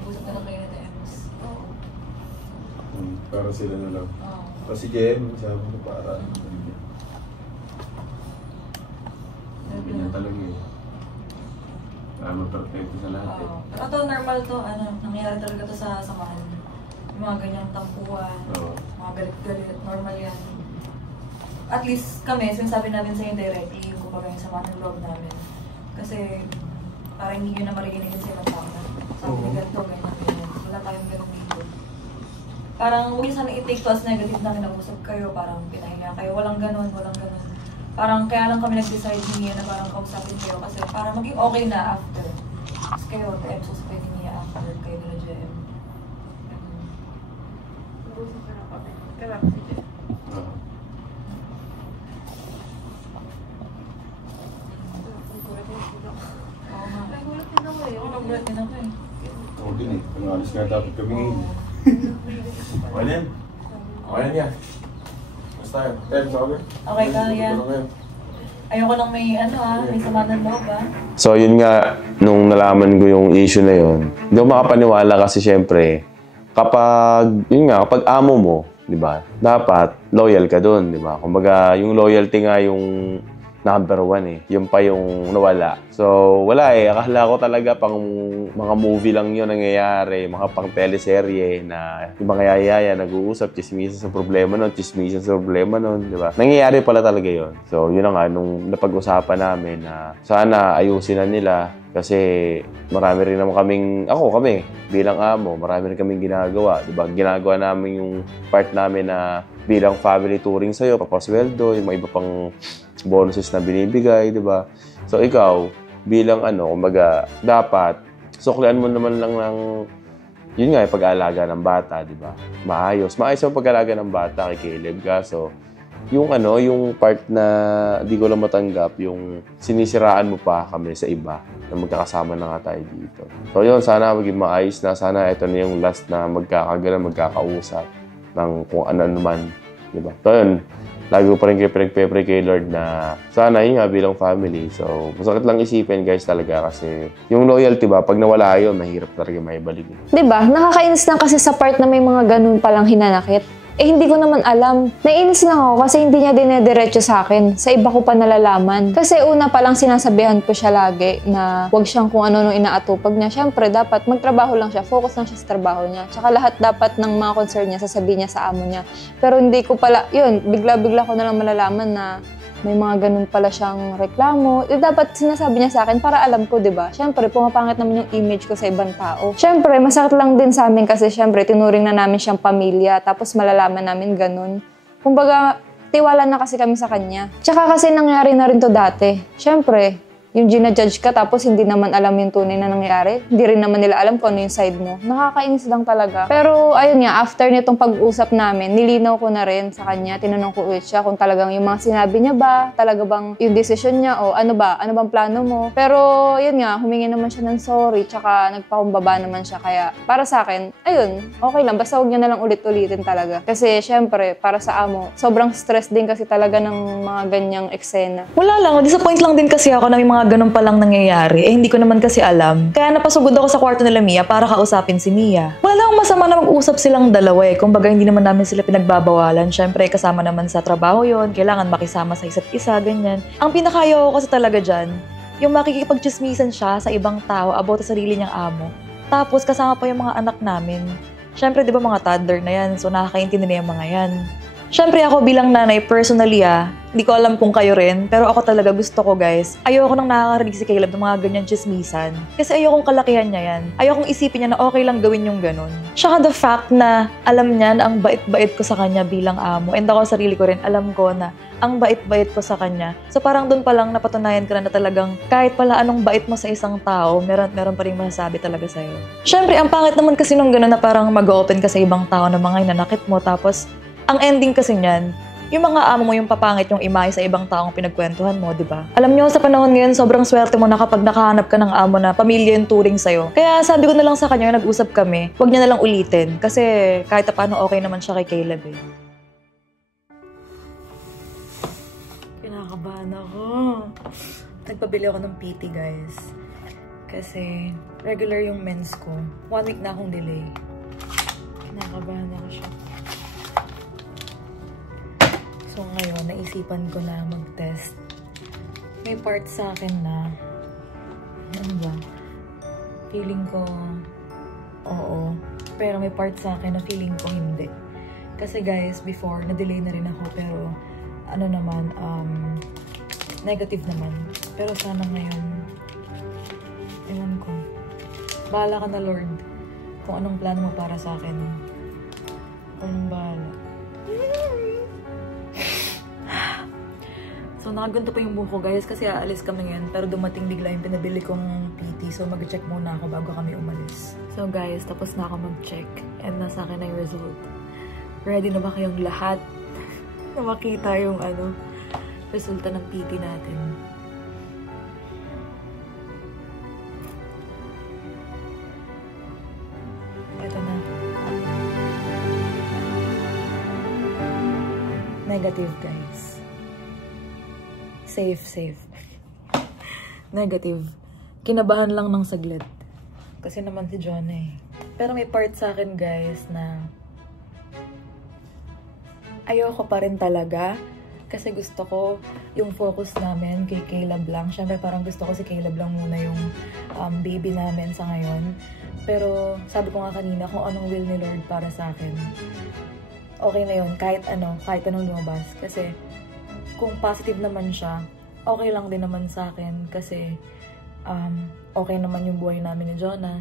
Usap na lang kayo na TMS. Oo. Para sila na lang. Kasi Jem, sabi ko para. Ganyan talaga eh. Perfecto sa lahat eh. Pero ito, normal to. Nangyayari talaga to sa samahan. Yung mga ganyang tampuan, mga galit-galit, normal yan. At least kami, sinasabi namin sa inyo directly yung kumbaga yung samahan ng loob namin. Kasi para hindi nyo na marinig sa ibang tao. Sabi ni ganito, ganyan. Wala tayong ganun dito. Parang huwag sana i-take to as negative na kinausap kayo, parang pinahiya kayo. Walang ganun. Parang kaya lang kami nag-decide niya na parang kausapin kayo kasi para maging okay na after. Tapos kayo, TM, suspendin niya after kayo nila JM. Nag-usap na lang kami. Kaya si Jem. Nagulat din ako eh. Nagulat din ako eh. Oo din eh. Pag-alis nga dapat kami ngayon. Okay na yan. Okay na yan. Basta yun. Sabi? Okay ka, yan. Ayoko lang may may sama ng loob So yun nga, nung nalaman ko yung issue na yun, hindi ako makapaniwala kasi syempre, kapag amo mo, di ba, dapat loyal ka dun, di ba? Kumbaga, yung loyalty nga yung number one eh. Yung pa yung nawala. So, wala eh. Akala ko talaga pang mga movie lang yun nangyayari. Mga pang teleserye na yung mga yayaya nag-uusap, chismisan sa problema nun, chismisan sa problema nun, di ba? Nangyayari pala talaga yun. So, yun na nga, nung napag-usapan namin na sana ayusin na nila kasi marami rin naman kami bilang amo, marami rin kaming ginagawa, di ba? Ginagawa namin yung part namin na bilang family touring sa'yo, papasweldo, yung mga iba pang bonuses na binibigay, di ba? So, ikaw, bilang kumbaga, dapat, suklian mo naman lang ng, yun nga, yung pag-aalaga ng bata, di ba? Maayos yung pag-aalaga ng bata kay Caleb ka. So, yung yung part na di ko lang matanggap, yung sinisiraan mo pa kami sa iba na magkakasama na nga tayo dito. So, yun, sana maging maayos na. Sana ito na yung last na magkakausap ng kung ano naman, di ba? So, yun, lagi ko pa rin pinagpe-pray kay Lord na sana yun nga bilang family. So, masakit lang isipin guys talaga kasi yung loyalty ba, pag nawala yun, mahirap talaga maibalik. Diba? Nakakainis lang kasi sa part na may mga ganun palang hinanakit. Hindi ko naman alam. Naiinis lang ako kasi hindi niya dinediretso sa akin. Sa iba ko pa nalalaman. Kasi una pa lang sinasabihan ko siya lagi na huwag siyang kung ano nung inaatupag niya. Siyempre, dapat magtrabaho lang siya. Focus lang siya sa trabaho niya. Tsaka lahat dapat ng mga concern niya, sasabihin niya sa amo niya. Pero hindi ko pala, yun, bigla-bigla ko na lang malalaman na may mga ganun pala siyang reklamo. Dapat sinasabi niya sa akin para alam ko, diba? Siyempre, pumapangit naman yung image ko sa ibang tao. Siyempre, masakit lang din sa amin kasi siyempre, tinuring na namin siyang pamilya. Tapos malalaman namin ganun. Kumbaga, tiwala na kasi kami sa kanya. Tsaka kasi nangyari na rin to dati. Siyempre, yung ginajudge ka tapos hindi naman alam yung tunay na nangyari. Hindi rin naman nila alam kung ano yung side mo. Nakakainis lang talaga. Pero ayun nga, after nitong pag-usap namin, nilinaw ko na rin sa kanya. Tinanong ko ulit siya kung talagang yung mga sinabi niya ba, talaga bang yung decision niya o ano bang plano mo. Pero yun nga, humingi naman siya ng sorry tsaka nagpakumbaba naman siya. Kaya para sa akin, ayun, okay lang. Basta huwag niya na lang ulit-ulitin talaga. Kasi syempre, para sa amo, sobrang stress din kasi talaga ng mga ganyang eksena. Wala lang, disappoint lang din kasi ako na may mga ganun palang nangyayari. Hindi ko naman kasi alam. Kaya napasugod ako sa kwarto nila Mia para kausapin si Mia. Wala namang masama na mag-usap silang dalawa eh. Kumbaga hindi naman namin sila pinagbabawalan. Syempre kasama naman sa trabaho yon, kailangan makisama sa isa't isa, ganyan. Ang pinakayaw ko kasi talaga dyan, yung makikipagchismisan siya sa ibang tao about sa sarili niyang amo. Tapos kasama pa yung mga anak namin. Syempre di ba mga toddler na yan, so nakakaintindi na yung mga yan. Syempre ako bilang nanay, personally Di ko alam kung kayo rin, pero ako talaga gusto ko guys. Ayoko nang nakakarinig si Caleb ng mga ganyan chismisan. Kasi ayokong kalakihan niya yan. Ayokong isipin niya na okay lang gawin yung ganun. Tsaka the fact na alam niya na ang bait-bait ko sa kanya bilang amo. And ako sarili ko rin, alam ko na ang bait-bait ko sa kanya. So parang doon pa lang napatunayan ko na talagang kahit pala anong bait mo sa isang tao, meron pa rin masasabi talaga sa'yo. Syempre, ang pangit naman kasi nung gano'n na parang mag-open ka sa ibang tao na mga hinanakit mo. Tapos, ang ending kasi niyan, yung mga amo mo yung papangit yung imahe sa ibang taong pinagkwentuhan mo, di ba? Alam nyo, sa panahon ngayon, sobrang swerte mo na kapag nakahanap ka ng amo na pamilya yung turing sa'yo. Kaya sabi ko na lang sa kanya, nag-usap kami, huwag niya na lang ulitin. Kasi kahit paano okay naman siya kay Caleb eh. Kinakabahan ako. Nagpabili ako ng PT, guys. Kasi regular yung mens ko. 1 week na akong delay. Kinakabahan ako siya. So ngayon, naisipan ko na mag-test. May part sa akin na, ano ba? Feeling ko, oo. Pero may part sa akin na feeling ko hindi. Kasi guys, before, na-delay na rin ako. Pero, ano naman, negative naman. Pero sana ngayon, ewan ko. Bahala ka na, Lord. Kung anong plano mo para sa akin. Anong bahala. So, nakaganto pa yung buko, guys, kasi aalis kami ngayon. Pero dumating bigla yung pinabili kong PT. So, mag-check muna ako bago kami umalis. So, guys, tapos na ako mag-check. And nasa akin na yung result. Ready na ba kayong lahat na makita yung, resulta ng PT natin? Ito na. Negative, guys. Safe. Negative. Kinabahan lang ng saglit. Kasi naman si John eh. Pero may part sa akin, guys, na ayoko pa rin talaga. Kasi gusto ko yung focus namin kay Caleb lang. Siyempre parang gusto ko si Caleb lang muna yung baby namin sa ngayon. Pero sabi ko nga kanina kung anong will ni Lord para sa akin. Okay na yun. Kahit anong lumabas. Kasi kung positive naman siya, okay lang din naman sa akin kasi okay naman yung buhay namin ni Jonah.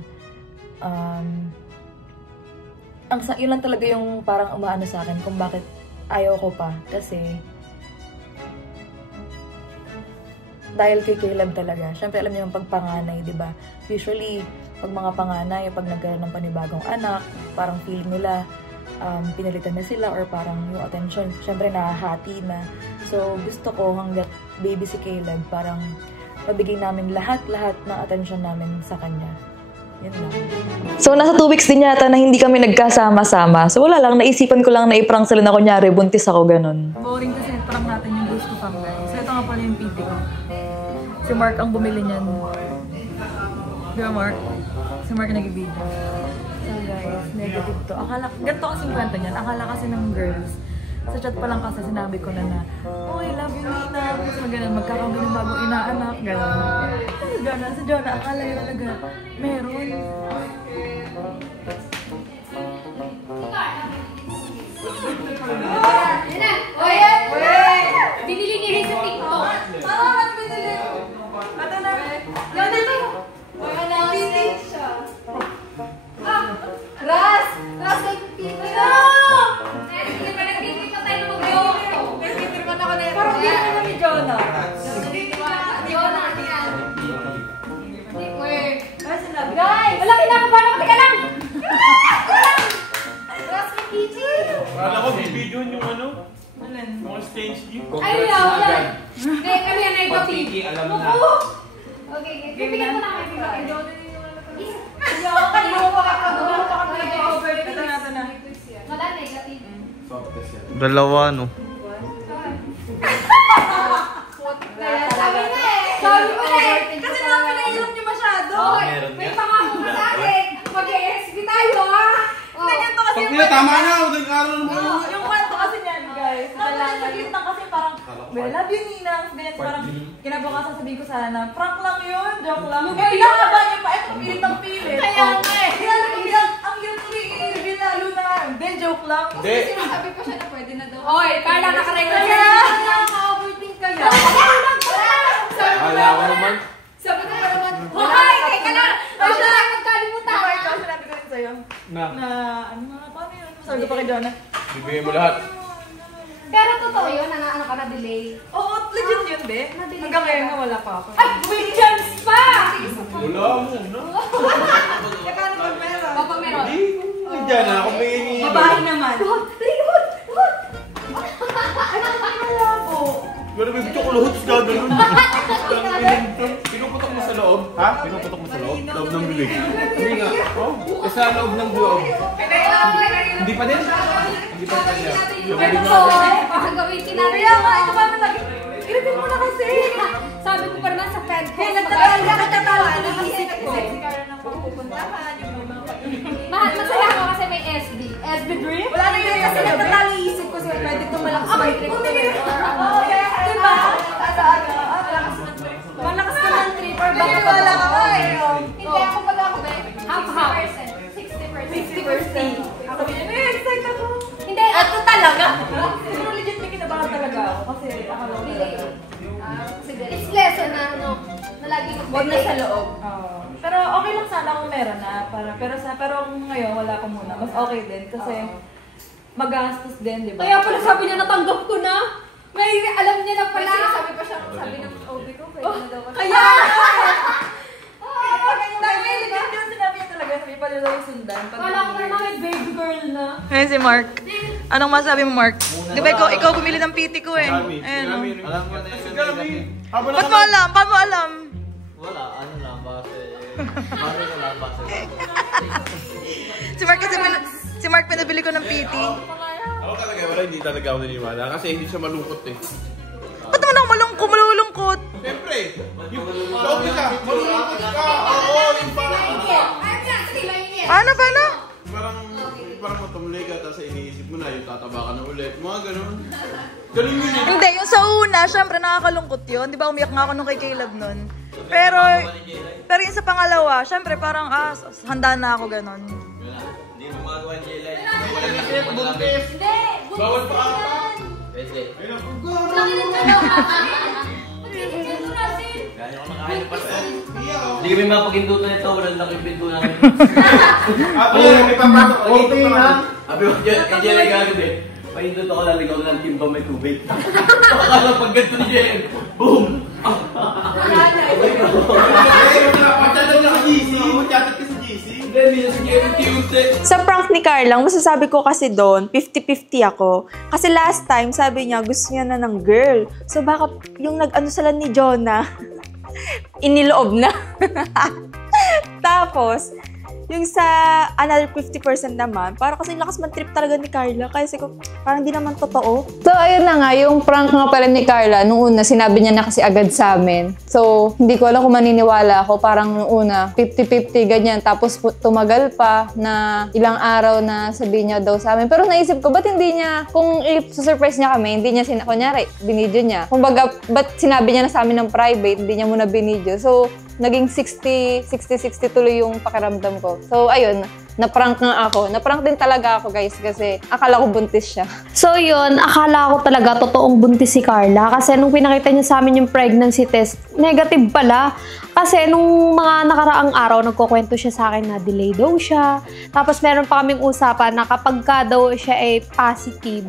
Yun lang talaga yung parang umaano sa akin kung bakit ayaw ko pa. Kasi dahil kay Caleb talaga. Siyempre alam niyo yung pagpanganay, di ba? Usually, pag mga panganay, pag nagkaroon ng panibagong anak, parang feeling nila pinalitan na sila or parang yung attention, syempre nahahati na. So, gusto ko hanggat baby si Caleb, parang mabigay namin lahat-lahat ng attention namin sa kanya. Yun lang. So, nasa 2 weeks din yata na hindi kami nagkasama-sama. So, wala lang, naisipan ko lang na i-prank sila na kunyari, buntis ako, ganun. Boring kasi prank natin yung gusto pang guys. So, ito nga pala yung PT ko. Si Mark ang bumili niyan. Di ba, Mark? Si Mark nag-video. Guys, negative to. Ganito kasing kwento niyan. Akala kasi ng girls, sa chat pa lang kasi sinabi ko na oh, I love you, Nina. Tapos magkakaroon ng bagong inaanak. Gano'n. Si Jonah, akala yun talaga, meron. Binili ni Riz sa TikTok. Ba't binili? Ito na. Yan dito. Binili siya. Ras, ay pipili. Hindi pa nagpipili pa tayo mag-iwan ko. Nagpipili pa ako na yun. Parang hindi na ni Jonah. Jonah, yan. Guys! Wala kinakabahan ako. Teka lang! Ras, may PG. Wala ko, bibidyo yung mga stage view. Ay, wala. Hindi, kami yan ay topic. Okay, pipigyan mo na kami. Wala, negative. Dalawa, no? Sabi ko na eh. Kasi naman pinainom niyo masyado. May pangako ka sa akin. Mag-ESB tayo, ha? Hindi, ganito kasi Pag pila, tama na. Huwag karoon mo. yung kwento kasi niyan, guys. Saglit lang kasi parang, well, love you, Nina. Ganyan, parang kinabukasan sabihin ko sana, prank lang yun, joke lang. Pinakaba niyo pa, eto, pilit ang pilit. Kaya nga eh. Ang yun tuloy, i-reveal lalo na. Hindi, joke lang. Hindi. Sinasabi pa siya na pwede na daw. Oy, Carla, nakarecord. Kaya, nakaka-over Wala ako naman. Sabi ko pa naman, hoy! Teka na! Ay, siya lang magkalimutan! Diba ikaw, sinabi ko rin sa'yo. Ano nga, paano yun? Sabi ko pa kay Jonah. Bibigay mo lahat. Pero totoo yun, ano ka na-delay. Oo, legit yun, be. Hanggang ngayon nga wala pa ako. Ay, may chance pa! Wala mo, no? Kaya ano ba meron? Papa meron. Hindi dyan na ako may iniinom. Babae naman. Pero may bityo ko lahat ka ganun. Pinuputok mo sa loob? Ha? Pinuputok mo sa loob? Loob ng bibig? Hindi nga. Oh, sa loob ng loob. Hindi pa din? Hindi pa din. Pero po, gagawin natin. Kaya nga, ito ba lagi? Ilipin mo na kasi. Sabi ko pa naman sa friend ko. Nagtatala. Naisip ko. Masaya ako kasi may SB. SB dream? Wala na yun kasi nagtatala isip ko. Pwede tumalak sa my trip. Diba? Malakas ka ng trip or baka wala ka ba eh. Hindi ako pala ako ba? Half-half. 60%. Ako excited ako. Hindi. Ito talaga. Pero legit may kinabahan talaga ako kasi akala ko talaga. It's lesson na ano, na lagi Huwag na sa loob. Pero okay lang sana kung meron na. Pero ngayon wala pa muna. Mas okay din kasi magastos din, di ba? Kaya pala sabi niya natanggap ko na. May alam niya na pala. Sabi pa siya, sabi ng OB ko, pwede na daw. Kaya! Sinabi niya talaga, sabi pa daw yung sundan. Kala ko na may baby girl na. Ayun si Mark. Anong masabi mo, Mark? Di ba ikaw bumili ng PT ko eh? Ayun o. Alam ko na yung Ba't mo alam? Paano mo alam? Wala, ano lang, base. Mami ko lang, base. Si Mark pinabili ko ng PT. Ako talaga, wala, hindi talaga ako naniniwala kasi hindi siya malungkot eh. Ba't naman ako malulungkot? Siyempre, yung sabi ka, malulungkot ka. Oo, yung Paano? parang matumuli ka, tapos iniisip mo na, yung tataba ka na ulit. Mga ganun. Galing yun eh. Hindi, yung sa una, syempre nakakalungkot yun. Di ba umiyak nga ako nung kay Caleb nun? Pero yung sa pangalawa, syempre parang handa na ako ganon. Hindi mo magawa niya like. Hindi! Bawal pa ata. Pwede. Nakinig ka daw ka. Pagkikita mo natin. Gano'n ko nakain pa sa. Hindi kami mapaghindutan nito, walang laking pinto namin. Ako yung ipapasok. Okay na. Abi ko kay Jelly gagawin. Pahindot ako, laligaw ng timba may tubig. Pakakala pag ganito ni Jelly. Boom! Pagdating na ka GC, chatot ka sa GC. Sa prank ni Carla, masasabi ko kasi doon, 50-50 ako. Kasi last time, sabi niya, gusto niya na ng girl. So baka yung nag-ano sila ni Jonah, iniloob na. Tapos, yung sa another 50% naman, parang kasi lakas man trip talaga ni Carla. Kasi parang di naman totoo. So, ayun na nga, yung prank nga pala ni Carla, nung una, sinabi niya na kasi agad sa amin. So, hindi ko alam kung maniniwala ako. Parang nung una, 50-50, ganyan. Tapos tumagal pa na ilang araw na sabihin niya daw sa amin. Pero naisip ko, ba't hindi niya, kung i-surprise niya kami, hindi niya, kunyari, binidyo niya. Kumbaga, ba't sinabi niya na sa amin ng private, hindi niya muna binidyo. So, naging 60-60 tuloy yung pakiramdam ko. So, ayun, na-prank nga ako. Na-prank din talaga ako, guys, kasi akala ko buntis siya. So, yun, akala ko talaga totoong buntis si Carla. Kasi nung pinakita niya sa amin yung pregnancy test, negative pala. Kasi nung mga nakaraang araw, nagkukwento siya sa akin na delay daw siya. Tapos meron pa kaming usapan na kapag ka daw siya ay positive,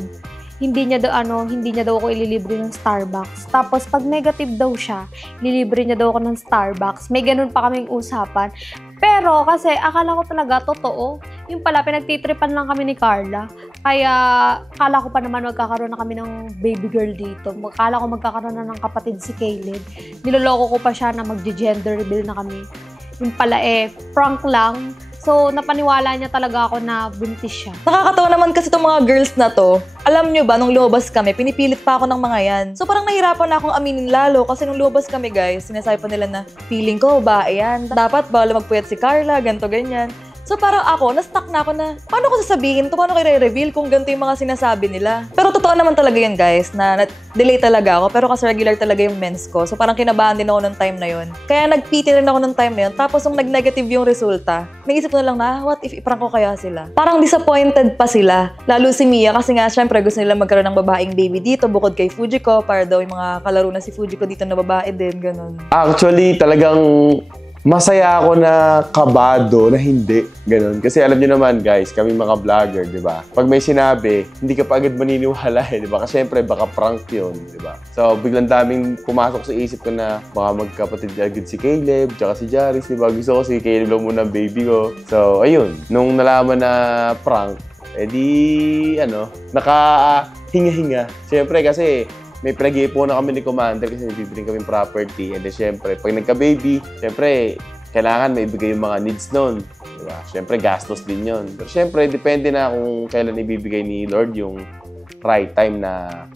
hindi niya daw ako ililibre ng Starbucks. Tapos pag negative daw siya, ililibre niya daw ako ng Starbucks. May ganun pa kaming usapan. Pero kasi akala ko talaga totoo. Yung pala pinagtitripan lang kami ni Carla. Kaya akala ko pa naman magkakaroon na kami ng baby girl dito. Akala ko magkakaroon na ng kapatid si Caleb. Niloloko ko pa siya na mag-gender reveal na kami. Yung pala prank lang. So, napaniwala niya talaga ako na buntis siya. Nakakatawa naman kasi itong mga girls na to. Alam nyo ba, nung lumabas kami, pinipilit pa ako ng mga yan. So, parang nahirapan na akong aminin lalo kasi nung lumabas kami, guys, sinasabi pa nila na feeling ko, ba, yan. Dapat bawal magpuyat si Carla, ganto ganyan. So parang ako, na-stuck na ako na, paano ko sasabihin to? Paano ko i-reveal kung ganito yung mga sinasabi nila? Pero totoo naman talaga yun, guys, na delay talaga ako. Pero kasi regular talaga yung mens ko. So parang kinabahan din ako ng time na yun. Kaya nag-PT rin ako ng time na yun. Tapos nung nag-negative yung resulta, naisip ko na lang na, what if iprank ko kaya sila? Parang disappointed pa sila. Lalo si Mia kasi nga, syempre gusto nila magkaroon ng babaeng baby dito bukod kay Fujiko para daw yung mga kalaro na si Fujiko dito na babae din, ganun. Actually, talagang masaya ako na kabado na hindi. Ganun. Kasi alam niyo naman guys, kami mga vlogger, di ba? Pag may sinabi, hindi ka pa agad maniniwala di ba? Kasi syempre, baka prank yun, di ba? So, biglang daming pumasok sa isip ko na baka magkapatid agad si Caleb, tsaka si Jaris, di ba? Gusto ko si Caleb lang muna baby ko. So, ayun. Nung nalaman na prank, nakahinga-hinga. Syempre, kasi may pinag-iipunan na kami ni Commander kasi bibili kami property. And then, syempre, pag nagka-baby, syempre, kailangan may ibigay yung mga needs nun. Diba? Syempre, gastos din yun. Pero syempre, depende na kung kailan ibibigay ni Lord yung right time na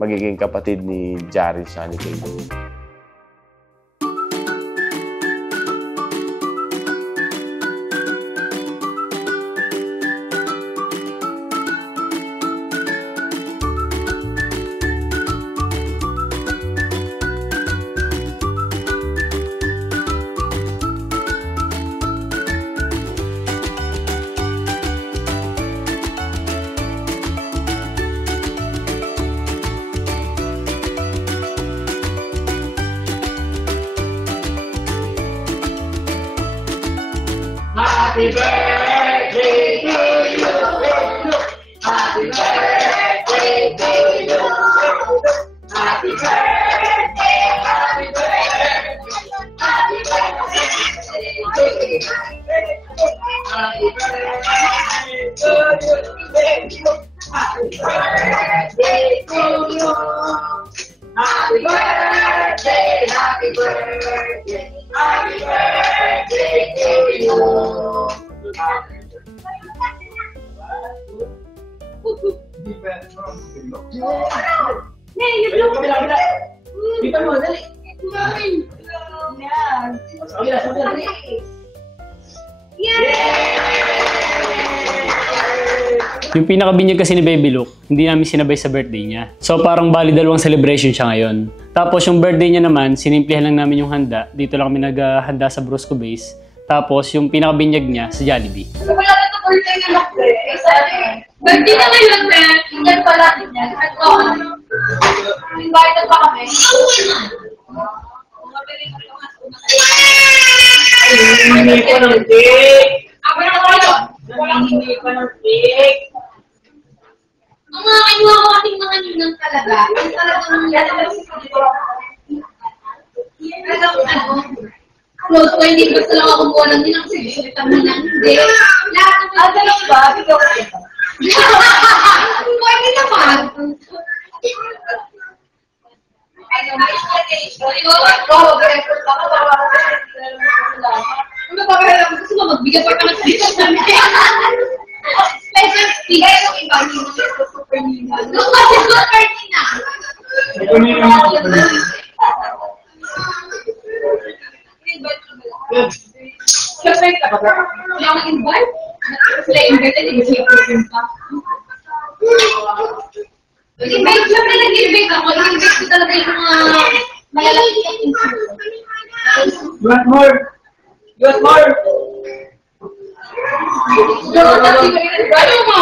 magiging kapatid ni Jaris siya ni Caleb. Happy birthday to you. Happy birthday to you. Happy birthday, happy birthday. Happy birthday to you. Happy birthday to you. Happy birthday to you. Happy birthday, happy birthday. Happy birthday to you. Hey, you Kita mo, dali. Yung pinakabinyag kasi ni Baby Luke, hindi namin sinabay sa birthday niya. So parang bali dalawang celebration siya ngayon. Tapos yung birthday niya naman, sinimplihan lang namin yung handa. Dito lang kami naghahanda sa Brusco Base. Tapos yung pinakabinyag niya sa Jollibee. Wala na ito birthday ni Luke eh. Birthday na ngayon, man. Yan pala din yan. Ito, invited pa kami. Hindi ko ng cake. Ako na kayo. Hindi ko ng cake. Mga kinuha ko ating mga ninang talaga. Ang talagang close ko, hindi basta lang ako buwan ng ninang. Sige, kami na. Hindi. Lahat ng mga ninang ba? Bigyan ko ito. Pwede naman. Ano ba kaya gusto mo magbigay pa ka ng salita sa amin? Special speaker yung iba yung super nina. Kasi super nina. Ito niya yung Siyempre ka ba? Kaya mag-invite? Sila invite, hindi sila person pa. Invite, siyempre nag-invite ako. Invite ko talaga yung mga malalaki na insult. You want more? You want more? Ano mo?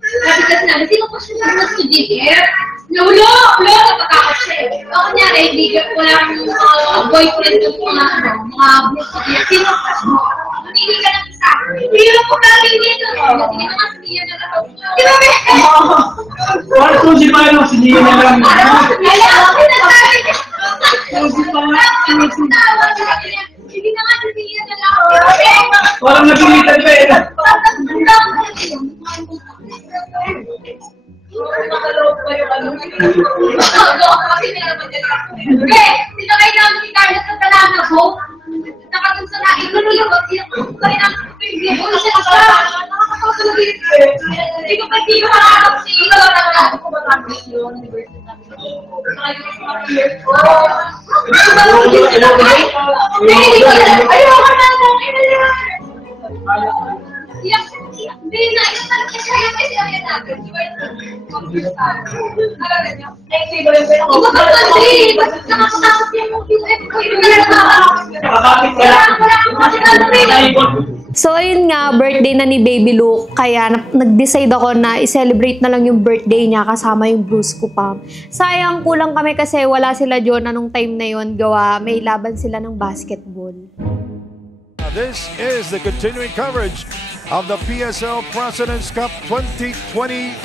Sabi kasi namin, sino po siya na sa GTF? Naulo! Ulo! Napakakot siya eh. O kunyari, wala akong boyfriend yung mga blues sa GTF. Sino po siya? Mamili ka ng isa. Hindi lang po namin dito. Sige naman, sige na lang. Di ba, Bek? Wala po si Pano, sige na lang. Kaya ako sinasabi niya. Sige na nga, sige na lang. Walang napilitan pa eh. sinakay namin si Carlos sa Talana ko. Nakatun sa nain, nalulunod siya. Kaya namin ko yung video. Ano siya siya? Nakakapagulungin. Hindi ko pa hindi makakarap si Ilo. Nakakapagulungin ko ba namin yun? University namin. Nakayos ko mga years ko. Ayoko na. Hindi na. Ito na siya yung may sinakyan natin. So ayun nga, birthday na ni Baby Luke, kaya nag-decide ako na i-celebrate na lang yung birthday niya kasama yung Brusco Pam. Sayang, kulang kami kasi wala sila Jonah nung time na yon, gawa may laban sila ng basketball. This is the continuing coverage of the PSL President's Cup 2025.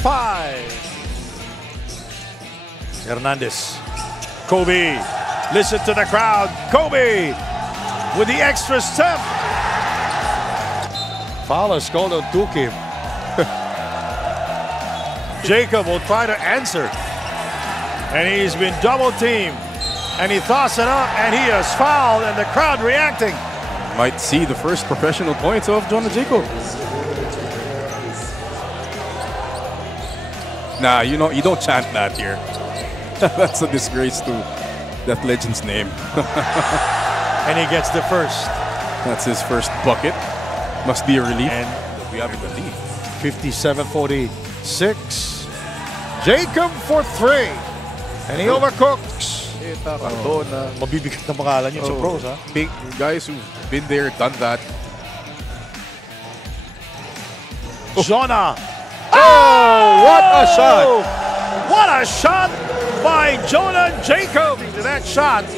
Hernandez. Kobe. Listen to the crowd. Kobe with the extra step. Foul is called on Tukim. Jacob will try to answer. And he's been double teamed. And he tosses it up and he is fouled and the crowd reacting. Might see the first professional points of Jonah Jacob. Nah, you know, you don't chant that here. That's a disgrace to that legend's name. And he gets the first. That's his first bucket. Must be a relief. And we have the lead. 57-46. Jacob for three. And he overcooks. Mabibigat na pangalan yun sa pros, ha? Big guys who've been there, done that. Jonah. Oh, what a shot. What a shot by Jonah Jacob. That shot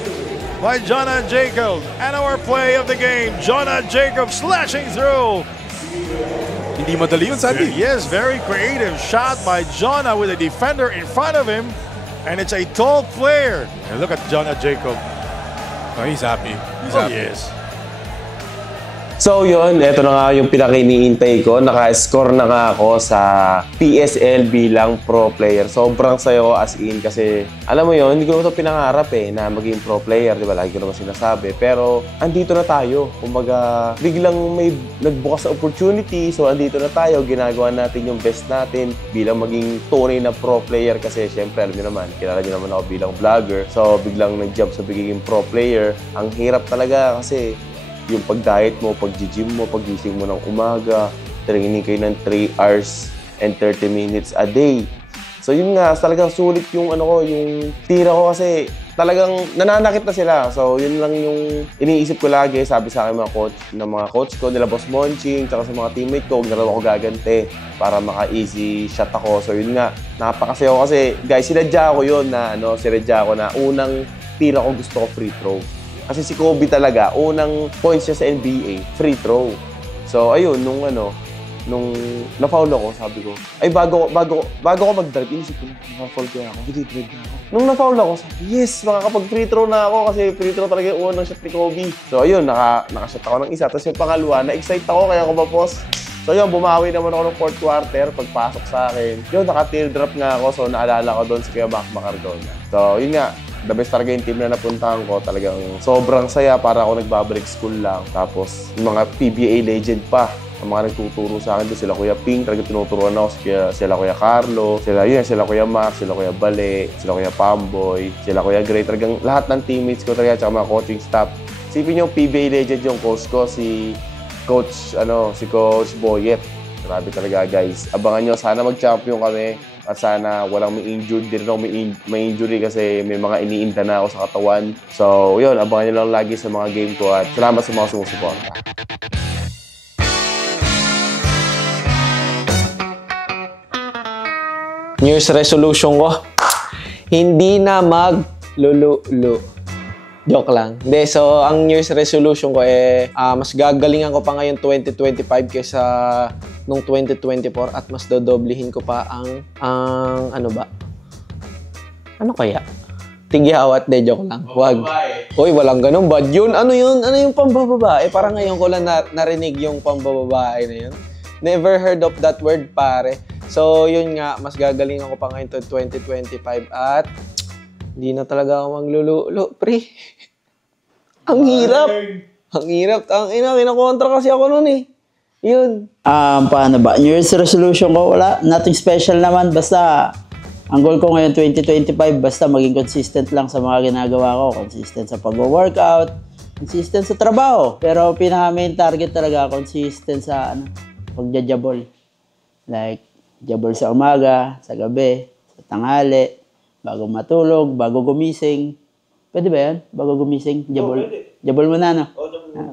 by Jonah Jacob. And our play of the game. Jonah Jacob slashing through. Hindi madali yun, Sandy. Yes, very creative shot by Jonah with a defender in front of him. And it's a tall player. And look at Jonah Jacob. Oh, he's happy. He's happy. Yes. So yun, eto na nga yung pinaka-iniintay ko. Naka-score na nga ako sa PSL bilang pro player. Sobrang sayo as in kasi alam mo yun, hindi ko naman ito pinangarap na maging pro player, di ba? Lagi ko naman sinasabi. Pero andito na tayo. Kumbaga, biglang may nagbukas na opportunity. So andito na tayo. Ginagawa natin yung best natin bilang maging tunay na pro player kasi syempre, alam nyo naman, kilala nyo naman ako bilang vlogger. So biglang nag-jump sa pagiging pro player. Ang hirap talaga kasi yung pag-diet mo, pag-gym mo, pag-gising mo ng umaga, training kayo ng 3 hours and 30 minutes a day. So yun nga, talagang sulit yung yung tira ko kasi talagang nananakit na sila. So yun lang yung iniisip ko lagi, sabi sa akin mga coach ko, nila Boss Monching, tsaka sa mga teammate ko, huwag na rin ako gagante para maka-easy shot ako. So yun nga, napakasayaw kasi guys, sinadya ko yun na sinadya ko na unang tira ko gusto ko free throw. Kasi si Kobe talaga, unang points niya sa NBA, free throw. So, ayun, nung na-foul ako, sabi ko, ay, bago ko mag-drive, inisip ko, na-foul kaya ako, hindi-drive na ako. Nung na-foul ako, sabi, yes, makakapag-free throw na ako kasi free throw talaga yung unang shot ni Kobe. So, ayun, nakashot ako ng isa. Tapos yung pangalawa, na-excite ako, kaya ako mapos. So, yun, bumawi naman ako ng fourth quarter, pagpasok sa akin. Yun, naka-teardrop nga ako, so naalala ko doon si Kuya Mac Macardona. So, yun nga, the best talaga yung team na napuntahan ko. Talagang sobrang saya para ako nagbabalik school lang. Tapos, yung mga PBA legend pa. Ang mga nagtuturo sa akin doon, sila Kuya Ping, talagang tinuturuan ako. Sila Kuya Carlo, sila Kuya Max, sila Kuya Bale, sila Kuya Pamboy, sila Kuya Gray. Talagang lahat ng teammates ko talaga, tsaka mga coaching staff. Isipin yung PBA legend yung coach ko, si Coach Boyet. Grabe talaga, guys. Abangan nyo, sana mag-champion kami. At sana walang may injured. Di rin ako may injury kasi may mga iniinda na ako sa katawan. So, yun. Abangan nyo lang lagi sa mga game ko. At salamat sa mga sumusuporta. New Year's resolution ko, hindi na mag-lulu-lu. Joke lang. Hindi, so ang New Year's resolution ko mas gagalingan ko pa ngayon 2025 kaysa nung 2024 at mas dodoblihin ko pa ang ano ba? Ano kaya? Tigyaw at de, joke lang. Wag. Uy, walang ganun. Bad yun. Ano yun? Ano yung pambababae? Parang ngayon ko lang narinig yung pambababae na yun. Never heard of that word, pare. So, yun nga, mas gagaling ako pa ngayon to 2025 at hindi na talaga ako maglululo, pre. Ang hirap. Ang hirap. Ang kinakontra kasi ako nun eh. Yun. Paano ba? New Year's resolution ko, wala. Nothing special naman. Basta, ang goal ko ngayon 2025, basta maging consistent lang sa mga ginagawa ko. Consistent sa pag-workout, consistent sa trabaho. Pero pinaka-main target talaga, consistent sa pagja-jabol. Like, jabol sa umaga, sa gabi, sa tanghali, bago matulog, bago gumising. Pwede ba yan? Bago gumising, jabol. Jabol mo na, no?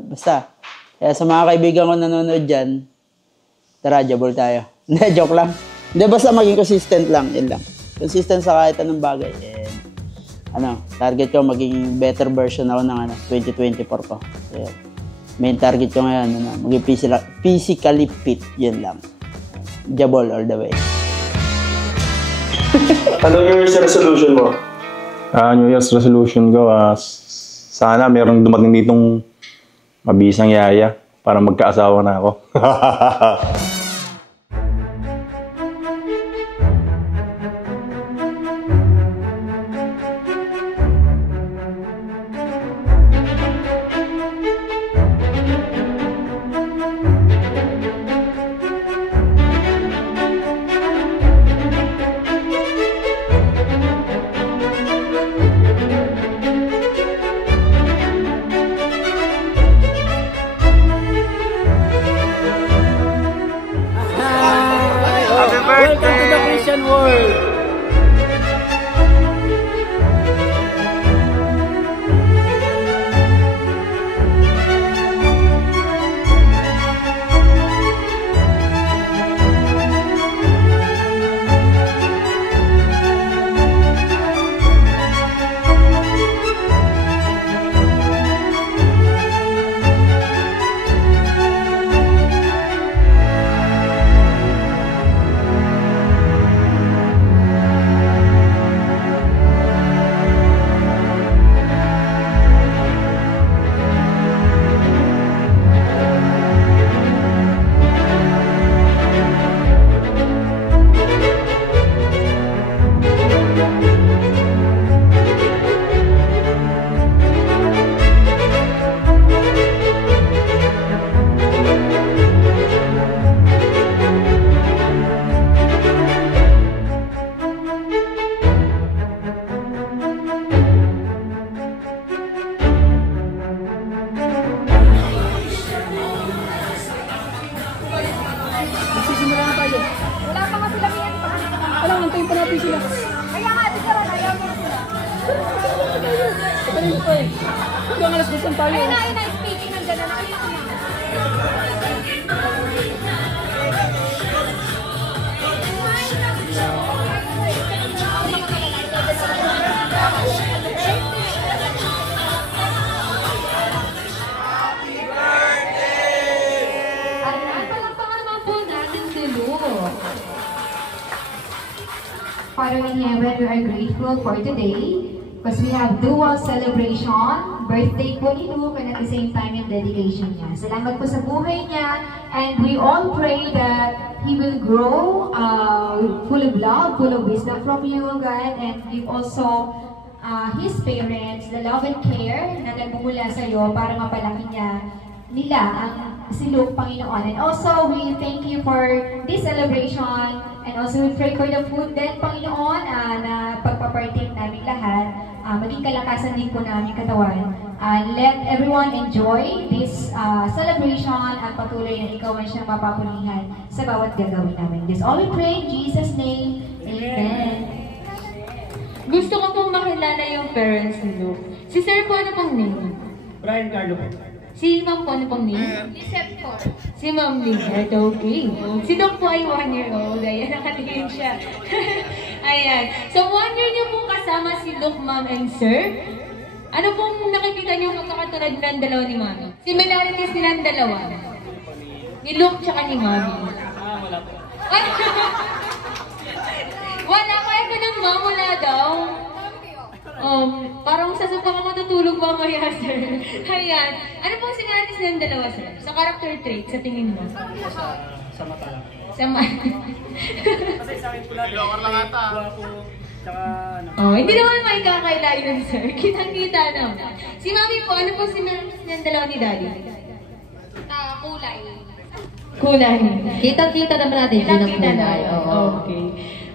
Basta. Kaya sa mga kaibigan ko nanonood dyan, tara, jabol tayo. Hindi, joke lang. Hindi, basta maging consistent lang. Yun lang. Consistent sa kahit anong bagay. And, target ko maging better version ako ng 2024 ko. So, main target ko ngayon, maging physically fit. Yun lang. Jabol all the way. Ano New Year's resolution mo? New Year's resolution ko, sana merong dumating ditong mabisang yaya para magkaasawa na ako. Welcome to the Christian world! Hanggang alas 2 tayo. Ayun na, speaking ng gano'n. Father in heaven, we are grateful for today because we have dual celebration, birthday po ni Luke, and at the same time yung dedication niya. Salamat po sa buhay niya, and we all pray that he will grow full of love, full of wisdom from you, God, and give also his parents the love and care na nagmumula sa iyo para mapalaki nila ang si Luke, Panginoon. And also, we thank you for this celebration. And also, we pray for the food din, Panginoon, na pagpapartake namin lahat. Maging kalakasan din po namin katawan. Let everyone enjoy this celebration at patuloy na ikaw ang siyang mapapulihan sa bawat gagawin namin. This all we pray in Jesus' name. Amen. Gusto ko pong makilala yung parents ni Luke. Si Sir po, ano pong name? Brian Carlo po. Si Ma'am po, ano pong name? Lisette po. Si Ma'am Lisette, okay. Si Doc po ay 1 year old. Ayan, nakatingin siya. Ayan. So, 1 year niyo pong kasama si Luke, Ma'am, and Sir. Ano pong nakikita niyo magkakatulad ng dalawa ni Mami? Similarities nilang dalawa. Ni Luke tsaka ni Mami. Wala po. Wala kaya ka ng Ma'am, wala daw. Parang sasabak ako matutulog ba kaya, Sir? Ayan. Ano pong similarities ng dalawa, Sir? Sa character trait, sa tingin mo? Sa mata lang. Kasi sa akin pula. Lower lang ata. Tsaka ano. Oh, hindi naman may kakailayo nun, sir. Kitang-kita naman. Si Mami po, ano po sinabi ng dalawa ni Daddy? Kulay. Kulay. Kitang-kita naman natin yun ang kulay. Okay.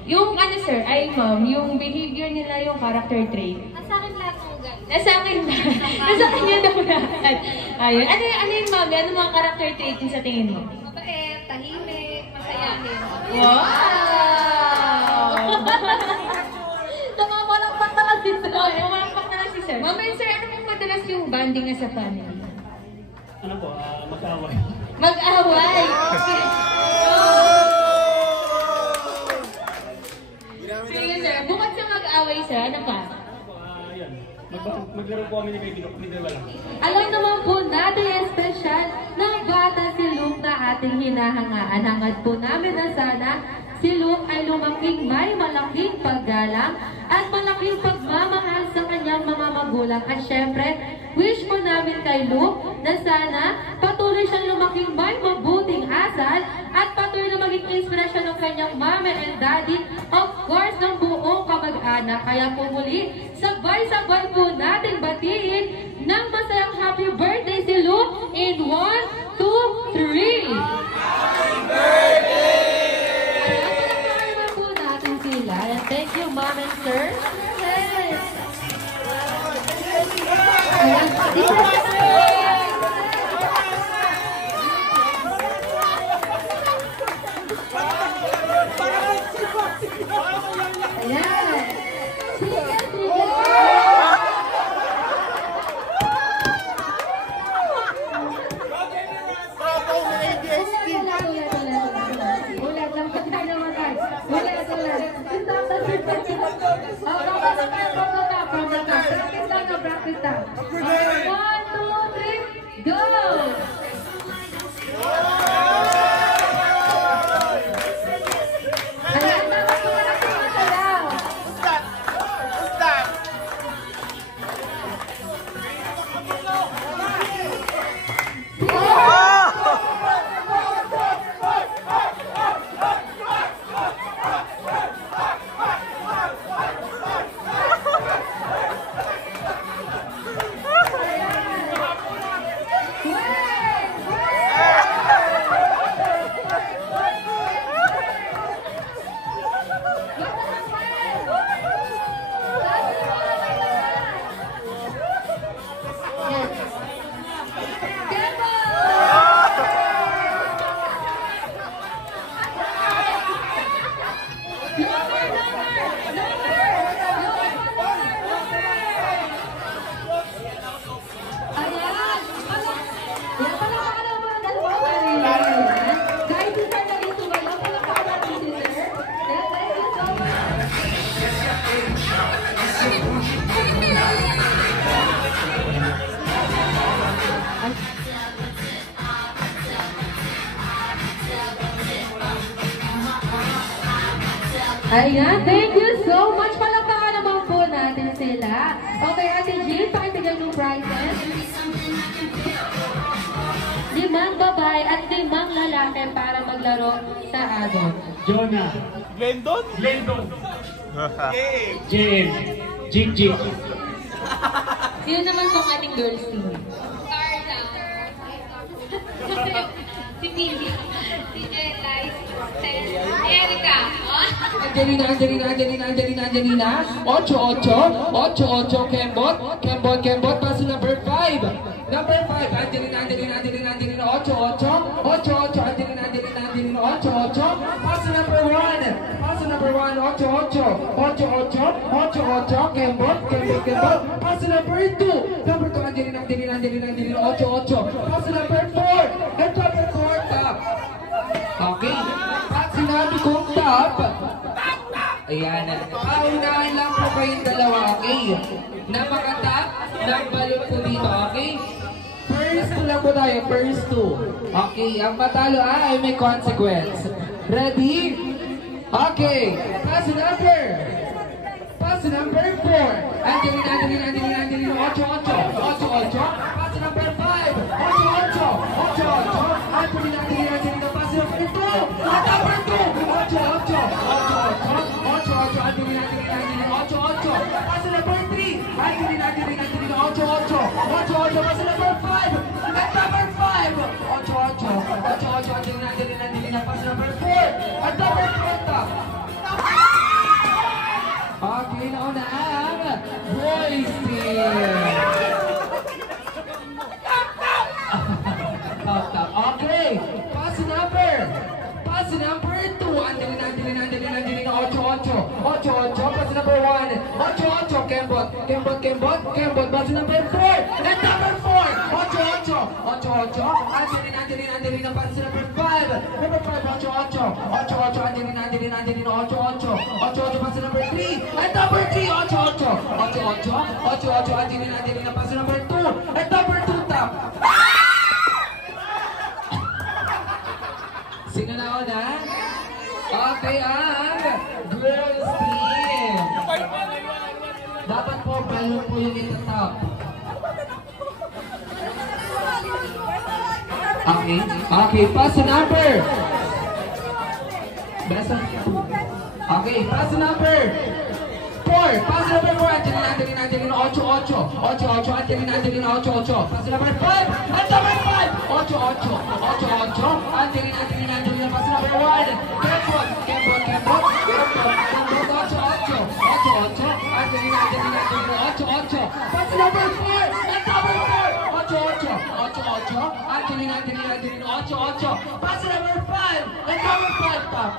Yung ano, sir, ay ma'am, yung behavior nila, yung character trait. Nasa akin lahat ng ugali. Nasa akin lahat. Nasa kanya daw lahat. Ayun. Ano yung Mami? Ano mga character trait yung sa tingin mo? Mabait, tahimik, masayahin. Wow! Tumamalakpak na lang si sir. Tumamalakpak na lang si sir. Mama, sir, ano pong madalas yung bonding nga sa family? Ano po, mag-away. Mag-away! Sige, sir. Bukod sa mag-away, sir, ano pa? Yan. Maglaro po kami ni Baby Luke. Kami dalawa lang. Alam naman po natin yung special ng bata si Luke na ating hinahangaan. Hangad po namin na sana si Luke ay lumaking may malaking paggalang at malaking pagmamahal sa kanyang mga magulang. At syempre, wish po namin kay Luke na sana patuloy siyang lumaking may mabuting asal at patuloy na maging inspirasyon ng kanyang mama and daddy, of course, ng buong kamag-anak. Kaya po muli, sabay-sabay po natin batiin ng masayang happy birthday si Luke in 1, 2, 3! Happy birthday! Thank you, Mom and Sir. Yes. Ayan, thank you so much. Palakpakan naman po natin sila. Okay, Ate Jean, pakibigay ng prizes. 5 babae at 5 lalaki para maglaro sa Adon. Jonah. Glendon? Glendon. JM. Jig. Sino naman pong ating girls team? Carla. Si Mimi. Si Jelay. Si Erika. Angelina. 8-8. Kembot. Pass number 5. Number 5. Angelina. 8-8. Angelina. 8-8. Pass number 1. 8-8. Kembot. Pass number 2. Number 2. Angelina. 8-8. Pass number 4. And number 4 top. Okay. At sinabi kong top. Ayan. Paunahan lang po kayong dalawa, okay? Na makatap ng balot po dito, okay? First 2 lang po tayo, first 2. Okay, ang matalo ay may consequence. Ready? Okay. Pass number 4. Angelina. 8-8. Pass number 5. 8-8. Angelina. Pass number At number 2, 8, Angelina, Angelina, 8. Pass to number 3, Angelina, Angelina, 8. Pass to number 5. At number 5, 8, Angelina, Angelina, Angelina. Pass to number 4. At number 4. Okay, nauna ang boys team. Okay, pass number 2. Angelina, 8. Pass number 1. 8. Kembot. Pass number 4. And number 4. 8. Angelina. Pass number 5. Number 5. 8. Angelina. 8. Pass number 3. And number 3. 8. Angelina. Pass number 2. And number 2 top. Sino na ako na? Okay, ang girls team. Dapat po, balon po yung itatap. Okay, pass the number. Okay, pass the number 4. Pass the number 4. Angelina, 8. Angelina, 8. Pass the number 5. And number 5. 8. Angelina. Pass the number 1. Kembot. 8. Angelina, 8. Pass the number 4. And number 4. 8. Angelina, 8. Pass the number 5. And number 5 top.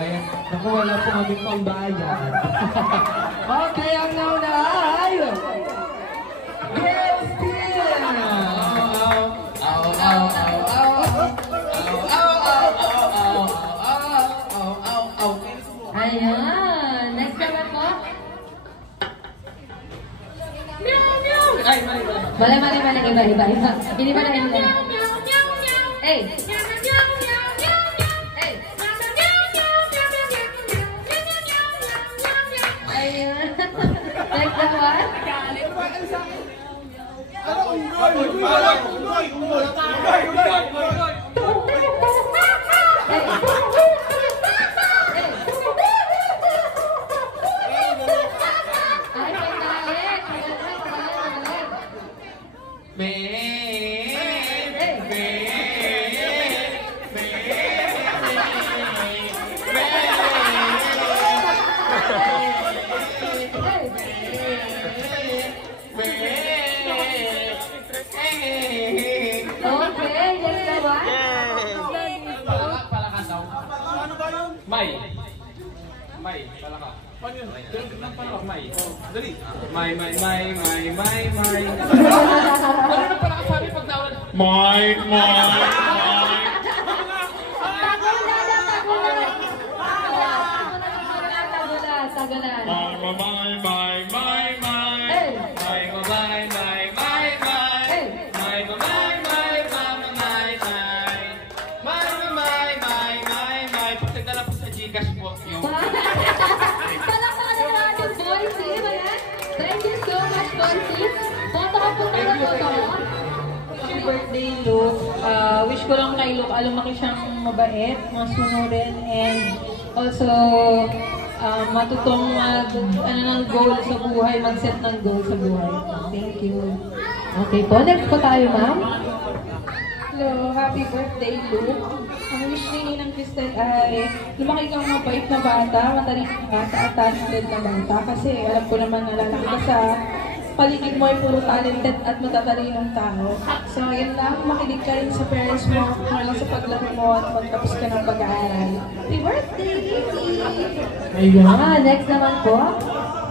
Ayan, naku, wala po kami pambayad. Okay, ang nauna ay girls team! Ayan, next naman po. Ay, mali. Iba. Hindi ba na iba? Hey! Ayan. Next na po. May, palaka. Paano yun? Tulog ng palaka, may. Dali. May. Ano na palaka sabi pag nawalan? May. Happy birthday, Luke. Wish ko lang kay Luke, lumaki siyang mabait, masunurin, and also matutong ng goal sa buhay, mag-set ng goal sa buhay. Thank you. Okay po, next po tayo, ma'am. Hello, happy birthday, Luke. Ang wish ni ng Kristen ay lumaki kang mabait na bata, matalinong bata at talented na bata. Kasi alam ko naman nalalaki ka sa paligid mo ay puro talented at matatalinong tao. So, yun lang, makinig ka rin sa parents mo, hanggang sa paglaki mo at magtapos ka ng pag-aaral. Happy birthday, baby! Ayan, next naman po.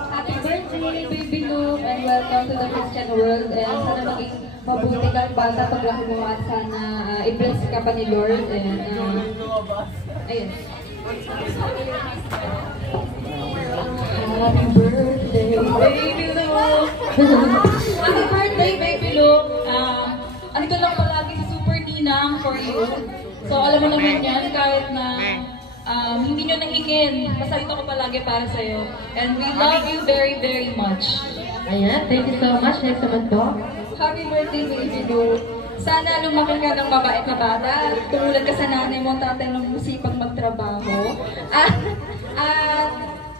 Happy birthday, baby Luke, and welcome to the Christian world. And sana maging mabuti kang bata paglaki mo at sana i-bless ka pa ni Lord. And, ayun. Happy birthday, baby Luke! Happy birthday, baby Luke! Andito lang palagi si Super Ninang for you. So, alam mo naman yan, kahit na hindi nyo nahingin, basta ito ko palagi para sa'yo. And we love you very, very much. Ayan, thank you so much. Next naman po. Happy birthday, baby Luke. Sana lumaki ka ng mabait na bata. Tumulad ka sa nanay mo, tatay ng musipag magtrabaho. At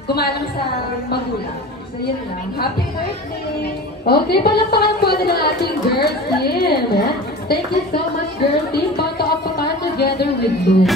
gumalang sa magulang. So yun lang. Happy birthday! Okay, palakpakan po ng ating girls team. Thank you so much, girls team. Photo up pa together with Luke.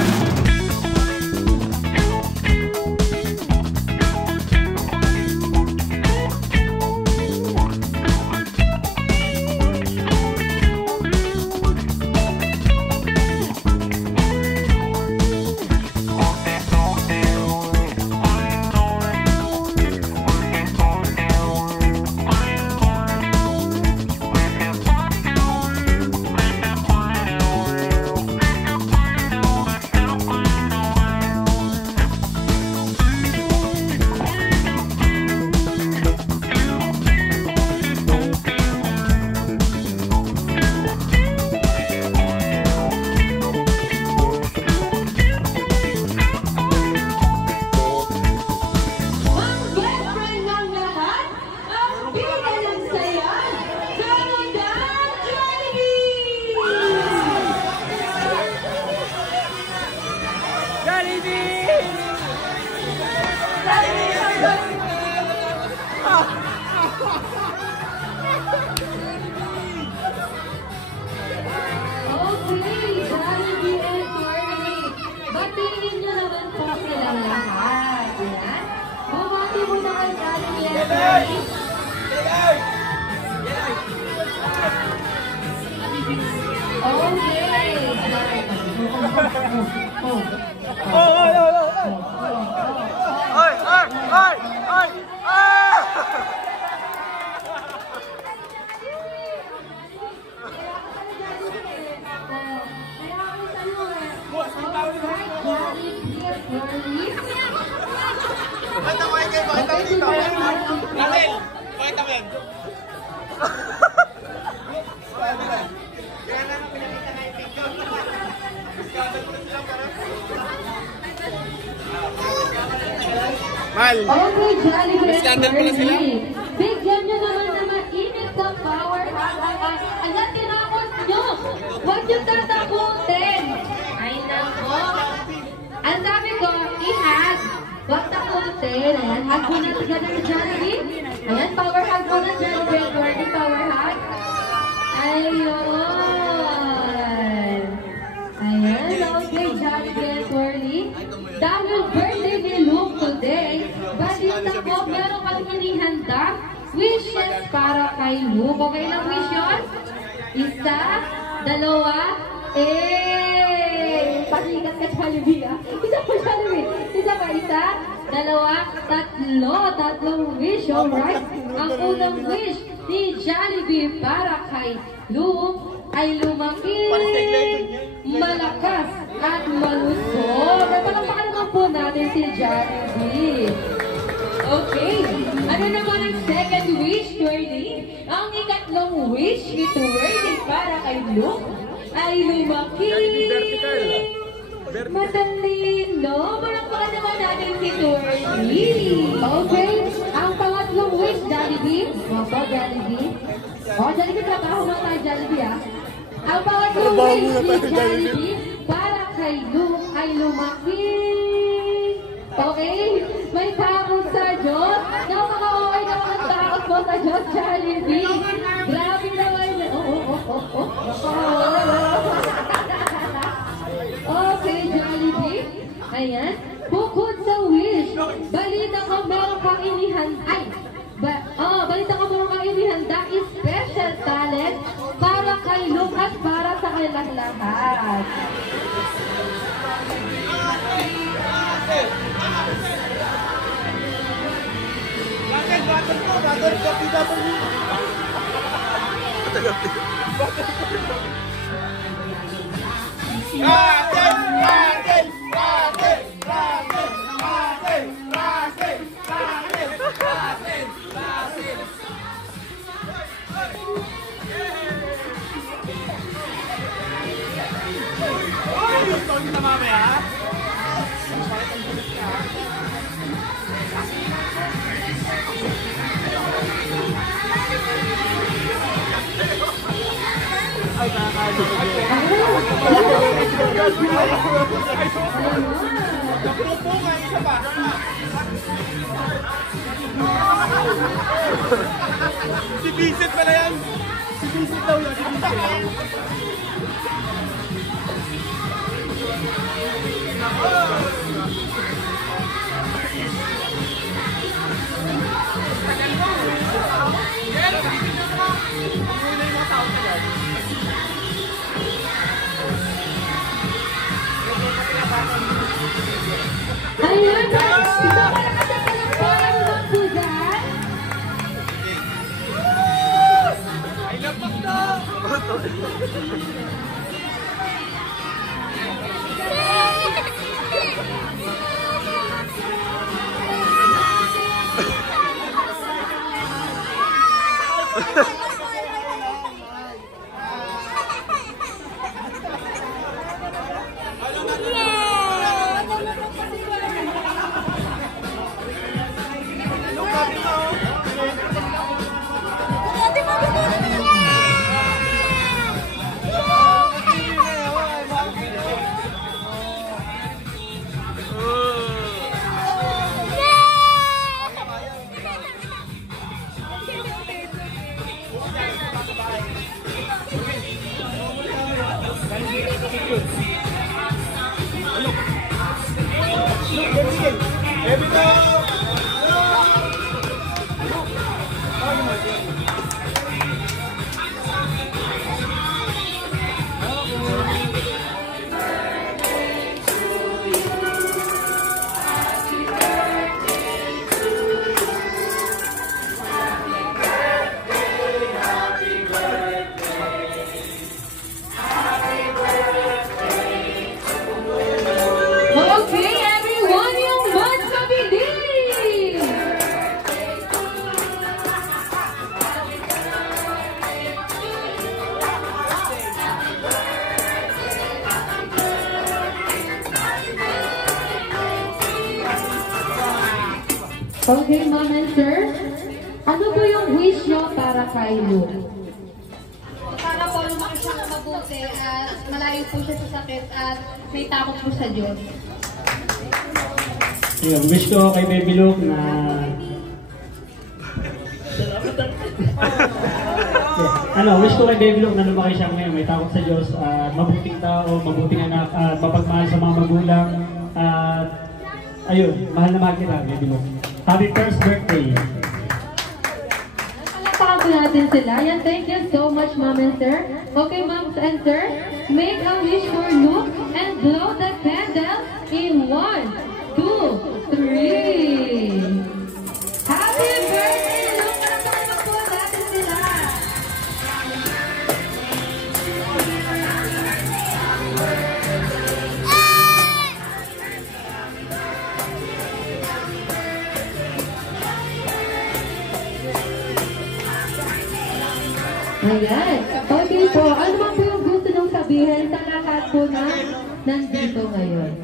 Okay, Jollibee Birthday. Bigyan nyo naman na mainit sa power hug. Ayan, tinakot nyo. Huwag nyo tatakutin. Ay, nako. Ang sabi ko, i-hug. Huwag takutin. Ayan, hug mo na together sa Jollibee. Ayan, power hug mo na Jollibee. Birthday power hug. Ayun. Ayan, okay, Jollibee Swirly. Dahil birthday ni Luke today, balita ko, meron kami hinihanda wishes para kay Luke. Okay lang wish yun? Isa, dalawa, pasikat ka Jollibee ah. Isa pa Jollibee. Isa pa, isa, dalawa, tatlo. Tatlong wish, alright? Ang unang wish ni Jollibee para kay Luke ay lumaki, malakas, at malusog. Palakpakan naman po natin si Jollibee. Okay. Ano naman ang second wish, Twirly? Ang ikatlong wish ni Twirly para kay Luke ay lumaki, matalino. Palakpakan naman natin si Twirly. Okay. Ang pangatlong wish, Jollibee. Opo, Jollibee. Jollibee, trabaho mo tayo, Jollibee ah. Ang pangatlong wish ni Jollibee para kay Luke ay lumaki. Okay? May takot sa Diyos. Napaka-okay naman ang takot mo sa Diyos, Jollibee. Grabe naman yun. Okay, Jollibee. Ayan. Bukod sa wish, balita ko meron kang inihanda. Balita ko meron kang inihanda special talent para kay Luke at para sa kanilang lahat. Mamaya. Si Vincent pala yan. Si Vincent daw yan. Si Vincent. Ayun, gusto ko nakasagkalang po ang mga po dyan. Ay, lapak na! Okay, everyone, yung mas mabilis! Okay, ma'am and sir, ano po yung wish nyo para kay Luke? Para po lumaki siyang mabuti at malayo po siya sa sakit at may takot po sa Diyos. Yun, wish ko kay Baby Luke na... wish ko kay Baby Luke na lumaki siya ngayon, may takot sa Diyos, mabuting tao, mabuting anak, at mapagmahal sa mga magulang, at ayun, mahal na mahal kita, Baby Luke. Happy first birthday! Palakpakan po natin sila. Yan, thank you so much, ma'am and sir. Okay, moms and sir, make a wish for Luke and blow the candle in 1, 2, 3. Happy birthday, Luke! Palakpakan po natin sila. Ayan. Okay po, ano man po yung gusto nung sabihin sa lahat po na nandito ngayon?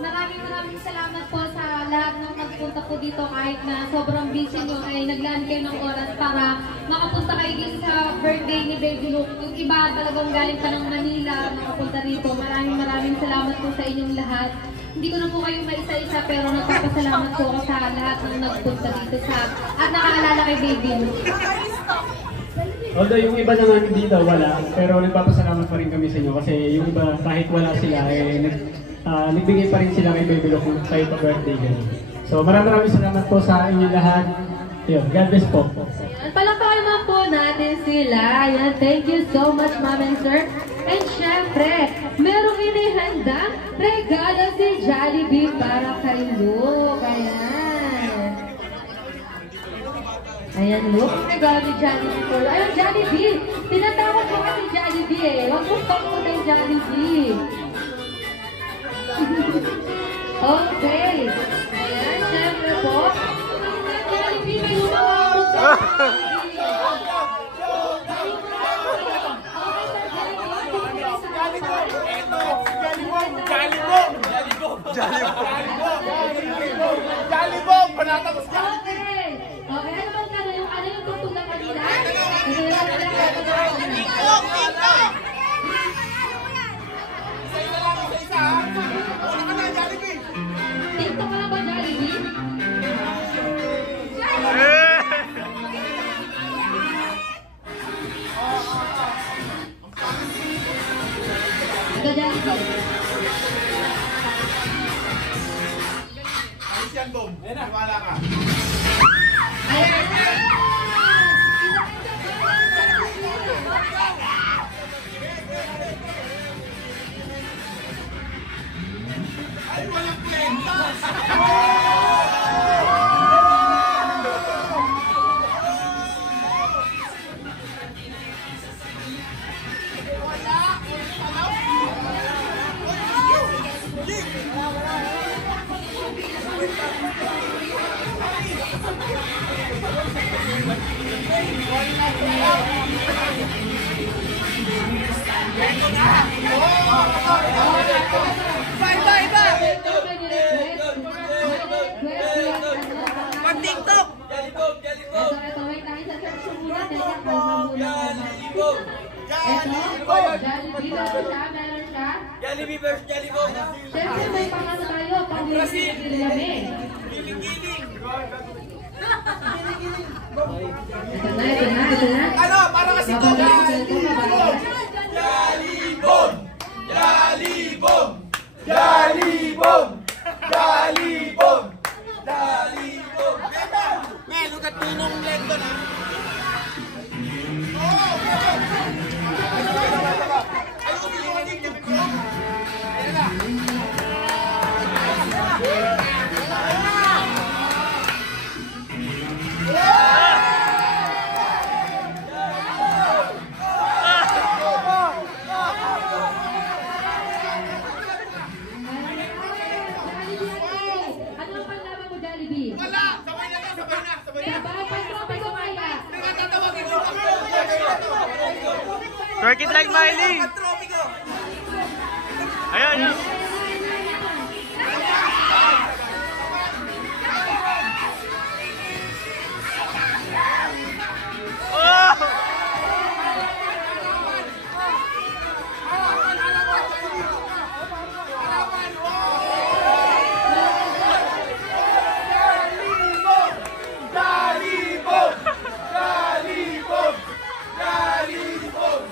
Maraming salamat po sa lahat ng nagpunta po dito kahit na sobrang busy nyo ay naglaan kayo ng oras para makapunta kayo din sa birthday ni Baby Luke. Yung iba talagang galing pa ng Manila, makapunta rito. Maraming salamat po sa inyong lahat. Hindi ko na po kayo maisa-isa pero nagpapasalamat po ako sa lahat ng nagpunta dito at nakaalala kay Baby Luke. Although yung iba naman dito wala, pero nagpapasalamat pa rin kami sa inyo kasi yung iba kahit wala sila, nagbigay pa rin sila kay Baby Luke kung kayo pa birthday ganun. So maraming salamat po sa inyo lahat. Yun, God bless po. Palakpakan naman po natin sila. Ayan, thank you so much, ma'am and sir. And syempre, merong inihandang regalo si Jollibee para kay Luke. Ayan. Ayan, Luke. Regalo ni Jollibee po. Ayan, Jollibee. Tinatawag ko kasi Jollibee eh. Huwag mo stop mo kay Jollibee. Okay. Ayan, syempre po. Jollibee, may lumawag po sa Jollibee! Panatapos Jollibee! Okay, ano yung tutulak kanila? yan, Bob. Wala ka. Ay, walang kwenta! Pag-TikTok! Ito, wait lang. Isa-search ko muna. Teka, Jalibog! Jollibee, meron siya? Jollibee versus Jollibee. Siyempre, may pangalan tayo. Pang-giling-giling. Ito na. Ano? Para kasi ito, guys! Jalibog! Jalibog! Jalibog! Jalibog! Jalibog! Men, look at Tunong Lendo na. Ano ang panlaban mo, Jollibee? Wala! Sabay na! Sabay ko kaya. Twerk it like Miley! Ayan, ayan. Jalibog! Jalibog! Jalibog!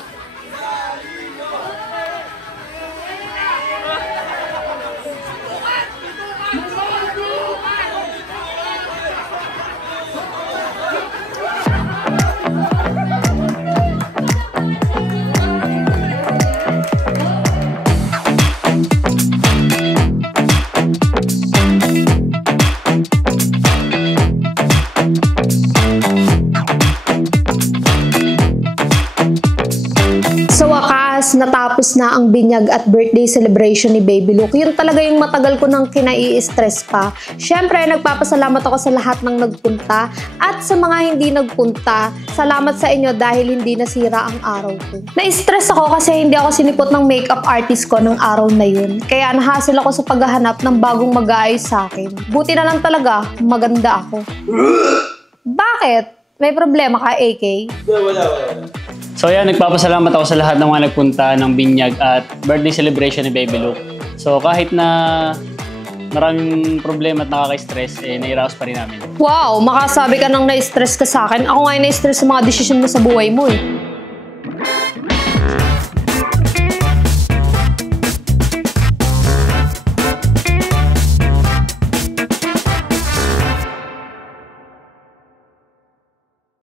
Sa wakas, natapos na ang binyag at birthday celebration ni Baby Luke. Yun talaga yung matagal ko nang kinai-stress pa. Siyempre, nagpapasalamat ako sa lahat ng nagpunta at sa mga hindi nagpunta. Salamat sa inyo dahil hindi nasira ang araw ko. Na-stress ako kasi hindi ako sinipot ng makeup artist ko ng araw na yun. Kaya nahasil ako sa paghahanap ng bagong mag-aayos sa akin. Buti na lang talaga, maganda ako. Bakit? May problema ka, AK? Wala. So yan, nagpapasalamat ako sa lahat ng mga nagpunta ng binyag at birthday celebration ni Baby Luke. So kahit na maraming problema at nakaka-stress, nairaos pa rin namin. Wow, makasabi ka nang na-stress ka sa akin. Ako nga na-stress sa mga desisyon mo sa buhay mo eh.